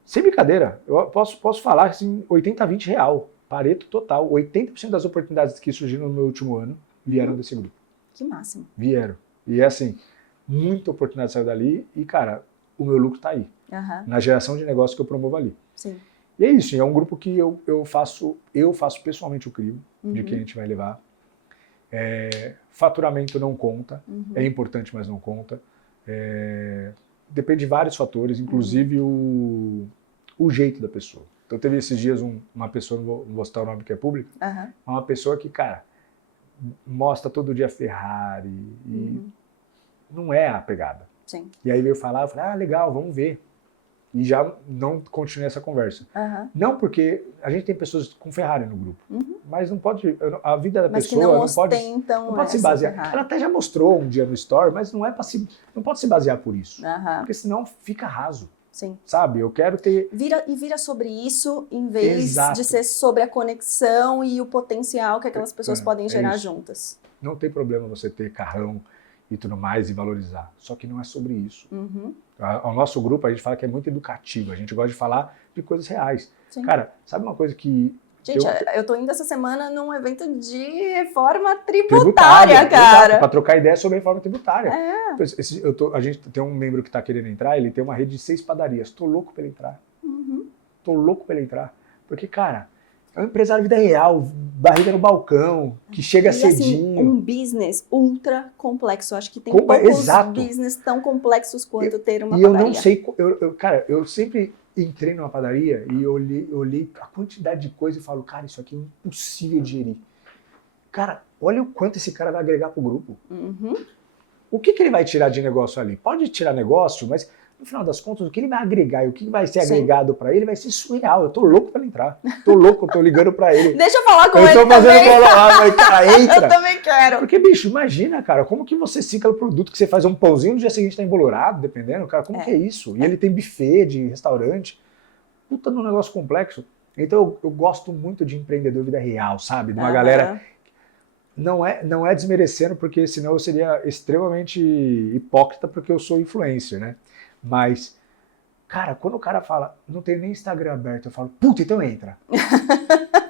sem brincadeira, eu posso falar assim, 80-20 real. Pareto total. 80% das oportunidades que surgiram no meu último ano vieram desse grupo. Que máximo. Vieram. E é assim, muita oportunidade saiu dali e, cara, o meu lucro está aí. Na geração de negócio que eu promovo ali. Sim. E é isso, é um grupo que eu faço pessoalmente o crivo de quem a gente vai levar. Faturamento não conta, é importante, mas não conta. Depende de vários fatores, inclusive o jeito da pessoa. Então teve esses dias uma pessoa, não vou citar o nome que é público, uma pessoa que, cara, mostra todo dia Ferrari e não é a pegada. Sim. E aí veio falar, eu falei, legal, vamos ver. E já não continuei essa conversa. Não porque a gente tem pessoas com Ferrari no grupo, mas não pode, a vida da mas pessoa não pode se basear. Ferrari. Ela até já mostrou um dia no Store, mas não pode se basear por isso. Porque senão fica raso. Sim. Sabe? Eu quero ter... Vira sobre isso em vez Exato. de ser sobre a conexão e o potencial que aquelas pessoas podem gerar juntas. Não tem problema você ter carrão e tudo mais e valorizar. Só que não é sobre isso. O nosso grupo, a gente fala que é muito educativo. A gente gosta de falar de coisas reais. Sim. Cara, sabe uma coisa que... Gente, eu tô indo essa semana num evento de reforma tributária, cara. Para trocar ideia sobre reforma tributária. A gente tem um membro que está querendo entrar, ele tem uma rede de 6 padarias. Tô louco para ele entrar. Tô louco para ele entrar. Porque, cara, é um empresário de vida real, barriga no balcão, que chega cedinho. Assim, um business ultra complexo. Acho que tem poucos business tão complexos quanto ter uma padaria. E eu não sei... Cara, eu sempre... entrei numa padaria e olhei a quantidade de coisa e falo, cara, isso aqui é impossível de gerir. Cara, olha o quanto esse cara vai agregar pro grupo. O que ele vai tirar de negócio ali? Pode tirar negócio, mas no final das contas, o que ele vai agregar e o que vai ser Sim. agregado para ele vai ser surreal. Eu tô louco para ele entrar. Tô louco, eu tô ligando para ele. Deixa eu falar com Eu ele tô fazendo também. bola lá, mas, cara, entra. Eu também quero. Porque, bicho, imagina, cara, como que você cicla o produto que você faz um pãozinho no dia seguinte tá embolorado, dependendo, cara, como que é isso? E ele tem buffet de restaurante. Puta num negócio complexo. Então eu gosto muito de empreendedor vida real, sabe? De uma galera. Não é desmerecendo, porque senão eu seria extremamente hipócrita, porque eu sou influencer, né? Mas, cara, quando o cara fala, não tem nem Instagram aberto, eu falo, puta, então entra.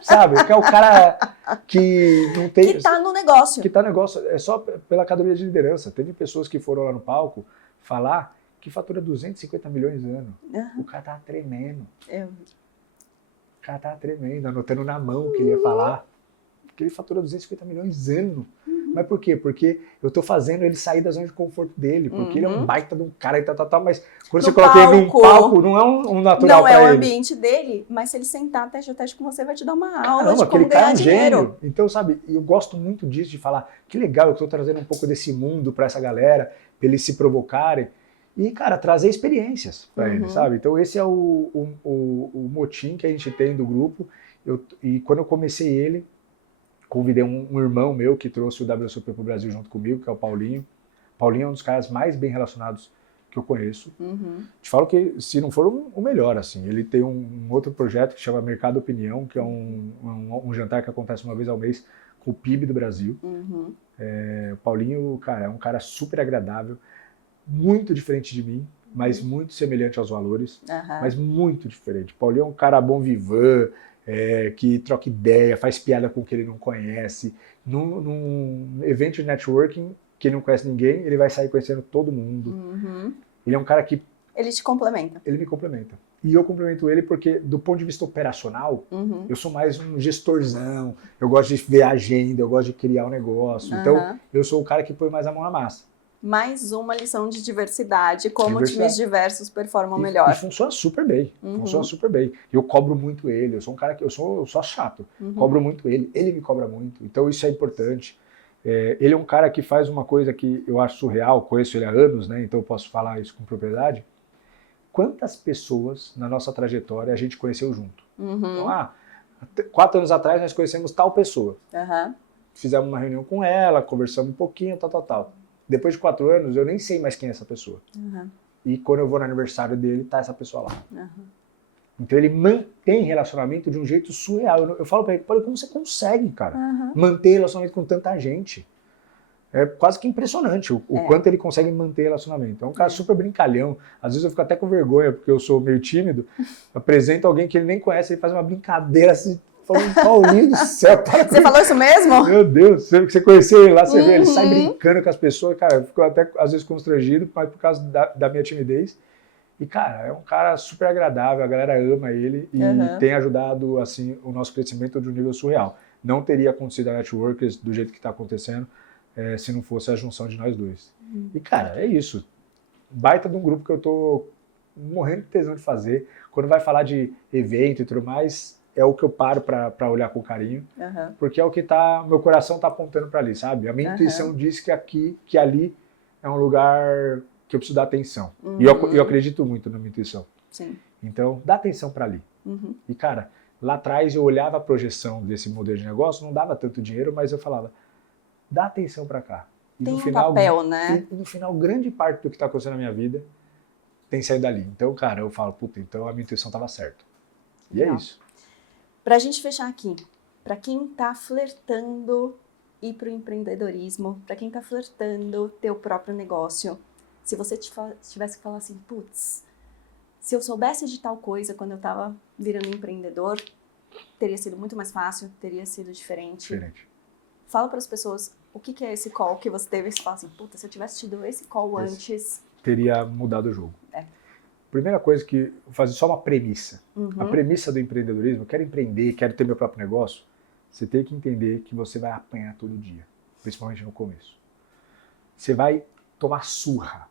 Sabe? Que é o cara que não tem... Que tá no negócio. Que tá no negócio, é só pela categoria de liderança. Teve pessoas que foram lá no palco falar que fatura 250 milhões ano. O cara tava tremendo. O cara tava tremendo, anotando na mão o que ele ia falar. Porque ele fatura 250 milhões ano. Mas por quê? Porque eu tô fazendo ele sair da zona de conforto dele. Porque ele é um baita de um cara e tal. Mas quando No você coloca ele num palco, palco, não é um natural não pra é o ele. ambiente dele, mas se ele sentar teste a teste com você, vai te dar uma aula Caramba, de como aquele cara ganhar é um dinheiro. gênio. Então, sabe, eu gosto muito disso, de falar que legal, eu tô trazendo um pouco desse mundo pra essa galera, pra eles se provocarem. E, cara, trazer experiências pra eles, sabe? Então, esse é o motim que a gente tem do grupo. E quando eu comecei ele, convidei um irmão meu que trouxe o WSOP pro Brasil junto comigo, que é o Paulinho. Paulinho é um dos caras mais bem relacionados que eu conheço. Te falo que, se não for o melhor, assim, ele tem um outro projeto que chama Mercado Opinião, que é um jantar que acontece uma vez ao mês com o PIB do Brasil. O Paulinho, cara, é um cara super agradável, muito diferente de mim, mas muito semelhante aos valores, mas muito diferente. Paulinho é um cara bom vivant, que troca ideia, faz piada com o que ele não conhece. Num evento de networking, que ele não conhece ninguém, ele vai sair conhecendo todo mundo. Ele é um cara que... Ele te complementa. Ele me complementa. E eu complemento ele porque, do ponto de vista operacional, eu sou mais um gestorzão, eu gosto de ver a agenda, eu gosto de criar um negócio. Então, eu sou o cara que põe mais a mão na massa. Mais uma lição de diversidade, como times diversos performam melhor. E funciona super bem, funciona super bem. Eu cobro muito ele, eu sou um cara que eu sou chato, cobro muito ele me cobra muito, então isso é importante. Ele é um cara que faz uma coisa que eu acho surreal, conheço ele há anos, né? Então eu posso falar isso com propriedade. Quantas pessoas na nossa trajetória a gente conheceu junto? Então, 4 anos atrás nós conhecemos tal pessoa. Fizemos uma reunião com ela, conversamos um pouquinho, tal. Depois de 4 anos, eu nem sei mais quem é essa pessoa. E quando eu vou no aniversário dele, tá essa pessoa lá. Então ele mantém relacionamento de um jeito surreal. Eu falo pra ele, como você consegue, cara, manter relacionamento com tanta gente? É quase que impressionante o quanto ele consegue manter relacionamento. É um cara super brincalhão. Às vezes eu fico até com vergonha, porque eu sou meio tímido. Apresento alguém que ele nem conhece, ele faz uma brincadeira assim, falando, Paulinho do céu, para com Você falou isso mesmo? Meu Deus, você conhecer ele lá, você vê, ele sai brincando com as pessoas, cara, eu fico até às vezes constrangido, mas por causa da minha timidez. E, cara, é um cara super agradável, a galera ama ele e tem ajudado, assim, o nosso crescimento de um nível surreal. Não teria acontecido a Networkers do jeito que está acontecendo se não fosse a junção de nós dois. E, cara, é isso. Baita de um grupo que eu tô morrendo de tesão de fazer. Quando vai falar de evento e tudo mais, é o que eu paro para olhar com carinho, porque é o que meu coração tá apontando para ali, sabe? A minha intuição diz que ali é um lugar que eu preciso dar atenção. E eu acredito muito na minha intuição. Sim. Então, dá atenção para ali. E, cara, lá atrás eu olhava a projeção desse modelo de negócio, não dava tanto dinheiro, mas eu falava, dá atenção para cá. E tem no final, papel, né? E no final, grande parte do que está acontecendo na minha vida tem saído dali. Então, cara, eu falo, puta, então a minha intuição estava certa. E é isso. Pra gente fechar aqui, para quem tá flertando ir pro empreendedorismo, para quem tá flertando ter o próprio negócio, se você tivesse que falar assim, putz, se eu soubesse de tal coisa quando eu tava virando empreendedor, teria sido muito mais fácil, teria sido diferente. Fala para as pessoas o que é esse call que você teve e fala assim, puta, se eu tivesse tido esse call antes... Teria mudado o jogo. Primeira coisa que vou fazer só uma premissa. A premissa do empreendedorismo, eu quero empreender, quero ter meu próprio negócio, você tem que entender que você vai apanhar todo dia, principalmente no começo. Você vai tomar surra.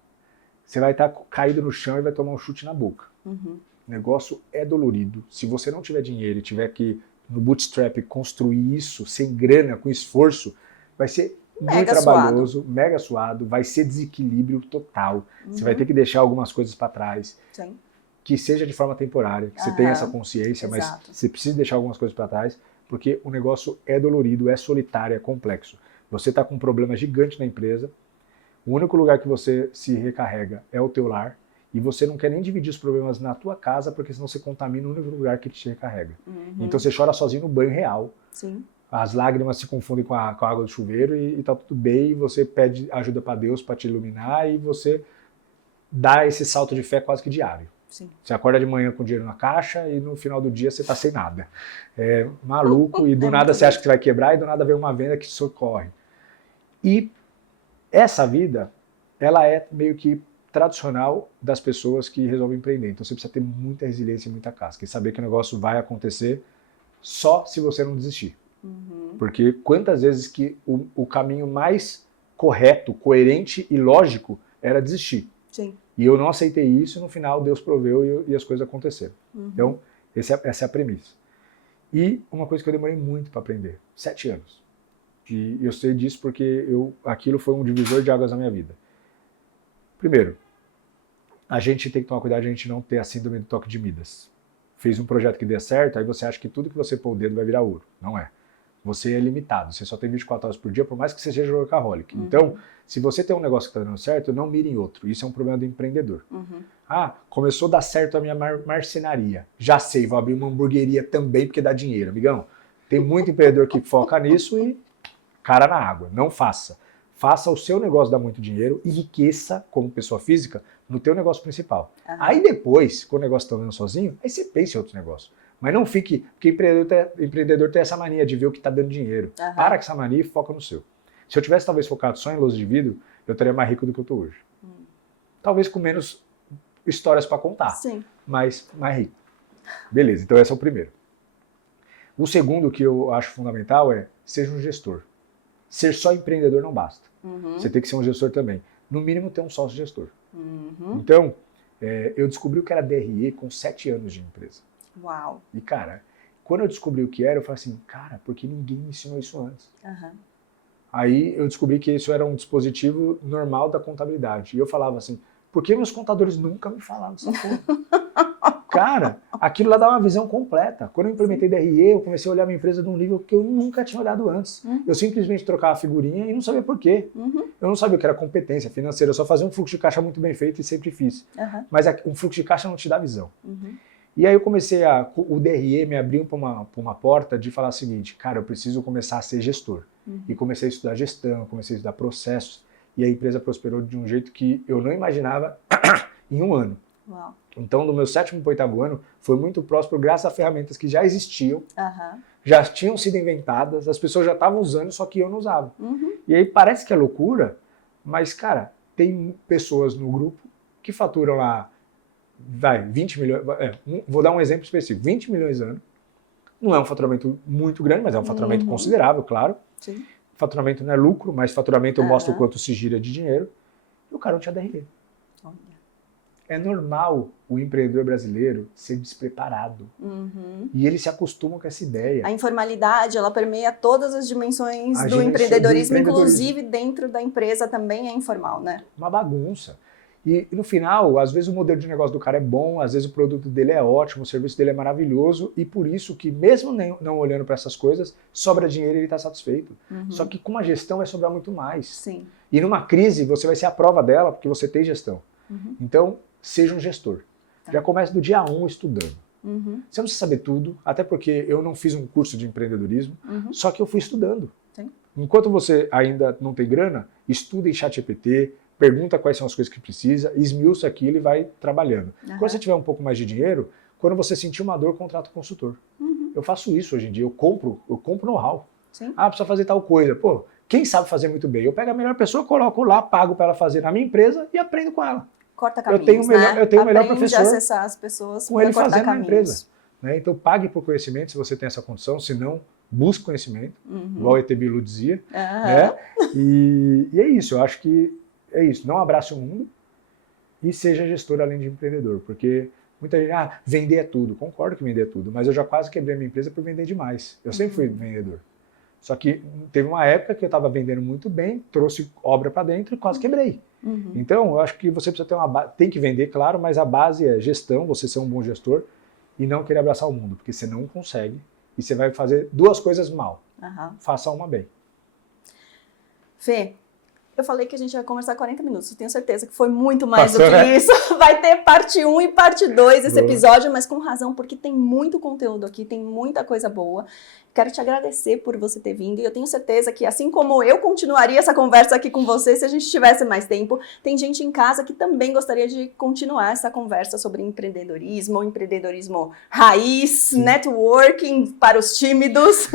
Você vai estar caído no chão e vai tomar um chute na boca. O negócio é dolorido. Se você não tiver dinheiro e tiver que, no bootstrap, construir isso sem grana, com esforço, vai ser muito Mega trabalhoso, mega suado, vai ser desequilíbrio total. Você vai ter que deixar algumas coisas para trás. Sim. Que seja de forma temporária, que você tenha essa consciência, Exato. mas você precisa deixar algumas coisas para trás, porque o negócio é dolorido, é solitário, é complexo. Você está com um problema gigante na empresa, o único lugar que você se recarrega é o teu lar, e você não quer nem dividir os problemas na tua casa, porque senão você contamina o único lugar que te recarrega. Então você chora sozinho no banho real. Sim. As lágrimas se confundem com a água do chuveiro e tá tudo bem, e você pede ajuda para Deus para te iluminar, e você dá esse salto de fé quase que diário. Sim. Você acorda de manhã com dinheiro na caixa e no final do dia você tá sem nada. É maluco, e do nada você acha que você vai quebrar, e do nada vem uma venda que te socorre. E essa vida, ela é meio que tradicional das pessoas que resolvem empreender. Então você precisa ter muita resiliência e muita casca, e saber que o negócio vai acontecer só se você não desistir. Porque quantas vezes que o caminho mais correto, coerente e lógico era desistir. Sim. E eu não aceitei isso, e no final Deus proveu e as coisas aconteceram. Então, essa é a premissa. E uma coisa que eu demorei muito para aprender, 7 anos. E eu sei disso porque aquilo foi um divisor de águas na minha vida. Primeiro, a gente tem que tomar cuidado de a gente não ter a síndrome do toque de Midas. Fez um projeto que dê certo, aí você acha que tudo que você pôr o dedo vai virar ouro. Não é. Você é limitado, você só tem 24 horas por dia, por mais que você seja workaholic. Então, se você tem um negócio que está dando certo, não mire em outro. Isso é um problema do empreendedor. Ah, começou a dar certo a minha marcenaria. Já sei, vou abrir uma hamburgueria também porque dá dinheiro. Amigão, tem muito empreendedor que foca nisso e cara na água. Não faça. Faça o seu negócio dar muito dinheiro, e enriqueça como pessoa física no teu negócio principal. Aí depois, quando o negócio está andando sozinho, aí você pensa em outros negócios. Mas não fique, porque empreendedor tem essa mania de ver o que está dando dinheiro. Para com essa mania e foca no seu. Se eu tivesse talvez focado só em lousa de vidro, eu estaria mais rico do que eu estou hoje. Talvez com menos histórias para contar, Sim. mas mais rico. Beleza, então esse é o primeiro. O segundo que eu acho fundamental é, seja um gestor. Ser só empreendedor não basta. Você tem que ser um gestor também. No mínimo, ter um sócio gestor. Então, eu descobri o que era DRE com 7 anos de empresa. Uau. E, cara, quando eu descobri o que era, eu falei assim, cara, por que ninguém me ensinou isso antes? Aí eu descobri que isso era um dispositivo normal da contabilidade. E eu falava assim, por que meus contadores nunca me falaram dessa porra? Cara, aquilo lá dá uma visão completa. Quando eu implementei DRE, eu comecei a olhar minha empresa de um nível que eu nunca tinha olhado antes. Eu simplesmente trocava a figurinha e não sabia por quê. Eu não sabia o que era competência financeira, eu só fazia um fluxo de caixa muito bem feito e sempre fiz. Mas um fluxo de caixa não te dá visão. E aí eu comecei o DRE me abriu para uma porta de falar o seguinte, cara, eu preciso começar a ser gestor. E comecei a estudar gestão, comecei a estudar processos, e a empresa prosperou de um jeito que eu não imaginava em um ano. Uau. Então, do meu 7º para o 8º ano, foi muito próspero graças a ferramentas que já existiam, já tinham sido inventadas, as pessoas já estavam usando, só que eu não usava. E aí parece que é loucura, mas, cara, tem pessoas no grupo que faturam lá, 20 milhões, vou dar um exemplo específico, 20 milhões ano, não é um faturamento muito grande, mas é um faturamento considerável, claro. Sim. Faturamento não é lucro, mas faturamento mostra o quanto se gira de dinheiro, e o cara não tinha DRE. É normal o empreendedor brasileiro ser despreparado. E ele se acostuma com essa ideia. A informalidade, ela permeia todas as dimensões do empreendedorismo, inclusive dentro da empresa também é informal, né? Uma bagunça. E no final, às vezes o modelo de negócio do cara é bom, às vezes o produto dele é ótimo, o serviço dele é maravilhoso, e por isso que mesmo não olhando para essas coisas, sobra dinheiro e ele está satisfeito. Só que com uma gestão vai sobrar muito mais. Sim. E numa crise você vai ser a prova dela, porque você tem gestão. Então, seja um gestor. Já comece do dia 1 estudando. Você não precisa saber tudo, até porque eu não fiz um curso de empreendedorismo, só que eu fui estudando. Sim. Enquanto você ainda não tem grana, estuda em ChatGPT, pergunta quais são as coisas que precisa, esmiuça aquilo e vai trabalhando. Quando você tiver um pouco mais de dinheiro, quando você sentir uma dor, contrata um consultor. Eu faço isso hoje em dia, eu compro know-how. Ah, precisa fazer tal coisa. Pô, quem sabe fazer muito bem? Eu pego a melhor pessoa, coloco lá, pago para ela fazer na minha empresa e aprendo com ela. Corta caminhos, eu tenho o melhor professor a acessar as pessoas com ele cortar fazendo caminhos. na empresa. Né? Então pague por conhecimento se você tem essa condição, se não, busque conhecimento, igual o ET Bilu dizia. Né? E é isso, eu acho que é isso. Não abrace o mundo e seja gestor além de empreendedor, porque muita gente, vender é tudo. Concordo que vender é tudo, mas eu já quase quebrei a minha empresa por vender demais. Eu sempre fui vendedor. Só que teve uma época que eu estava vendendo muito bem, trouxe obra para dentro e quase quebrei. Então, eu acho que você precisa ter tem que vender, claro, mas a base é gestão, você ser um bom gestor e não querer abraçar o mundo, porque você não consegue e você vai fazer duas coisas mal. Faça uma bem. Fê, eu falei que a gente vai conversar 40 minutos, eu tenho certeza que foi muito mais Passou, do que né? isso. Vai ter parte 1 e parte 2 desse Boa. episódio, mas com razão, porque tem muito conteúdo aqui, tem muita coisa boa. Quero te agradecer por você ter vindo e eu tenho certeza que, assim como eu continuaria essa conversa aqui com você se a gente tivesse mais tempo, tem gente em casa que também gostaria de continuar essa conversa sobre empreendedorismo raiz, networking para os tímidos,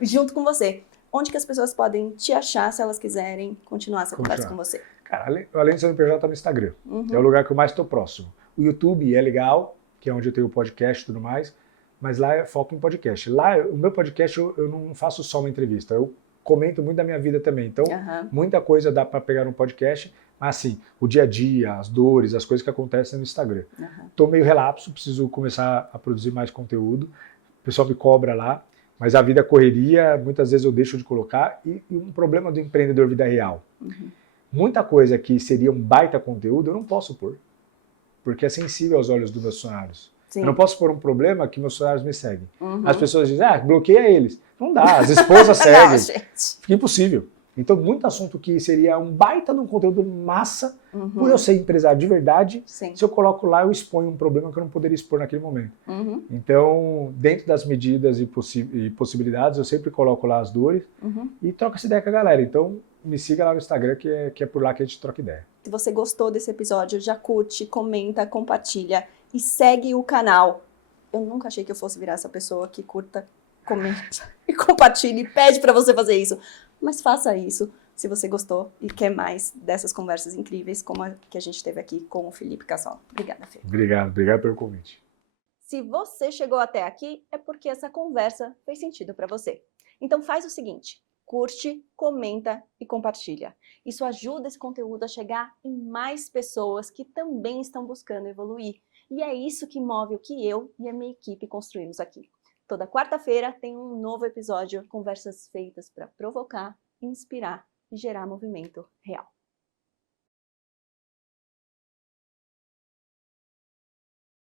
junto com você. Onde que as pessoas podem te achar se elas quiserem continuar essa conversa com você? Cara, além de ser um PJ, tá no Instagram. É o lugar que eu mais estou próximo. O YouTube é legal, que é onde eu tenho o podcast e tudo mais, mas lá é foco em podcast. Lá, o meu podcast, eu não faço só uma entrevista, eu comento muito da minha vida também. Então, muita coisa dá para pegar no podcast, mas assim, o dia a dia, as dores, as coisas que acontecem no Instagram. Tô meio relapso, preciso começar a produzir mais conteúdo. O pessoal me cobra lá. Mas a vida correria, muitas vezes eu deixo de colocar. E um problema do empreendedor vida real. Muita coisa que seria um baita conteúdo, eu não posso pôr. Porque é sensível aos olhos dos meus funcionários. Sim. Eu não posso pôr um problema que meus funcionários me seguem. As pessoas dizem, bloqueia eles. Não dá, as esposas seguem. Não, gente. Fica impossível. Então, muito assunto que seria um baita de um conteúdo massa, por eu ser empresário de verdade, se eu coloco lá, eu exponho um problema que eu não poderia expor naquele momento. Então, dentro das medidas e possibilidades, eu sempre coloco lá as dores e troco essa ideia com a galera. Então, me siga lá no Instagram, que é por lá que a gente troca ideia. Se você gostou desse episódio, já curte, comenta, compartilha e segue o canal. Eu nunca achei que eu fosse virar essa pessoa que curta, comenta e compartilha e pede para você fazer isso. Mas faça isso se você gostou e quer mais dessas conversas incríveis como a que a gente teve aqui com o Felipe Cassol. Obrigada, Fê. Obrigado pelo convite. Se você chegou até aqui, é porque essa conversa fez sentido para você. Então faz o seguinte, curte, comenta e compartilha. Isso ajuda esse conteúdo a chegar em mais pessoas que também estão buscando evoluir. E é isso que move o que eu e a minha equipe construímos aqui. Toda quarta-feira tem um novo episódio, conversas feitas para provocar, inspirar e gerar movimento real.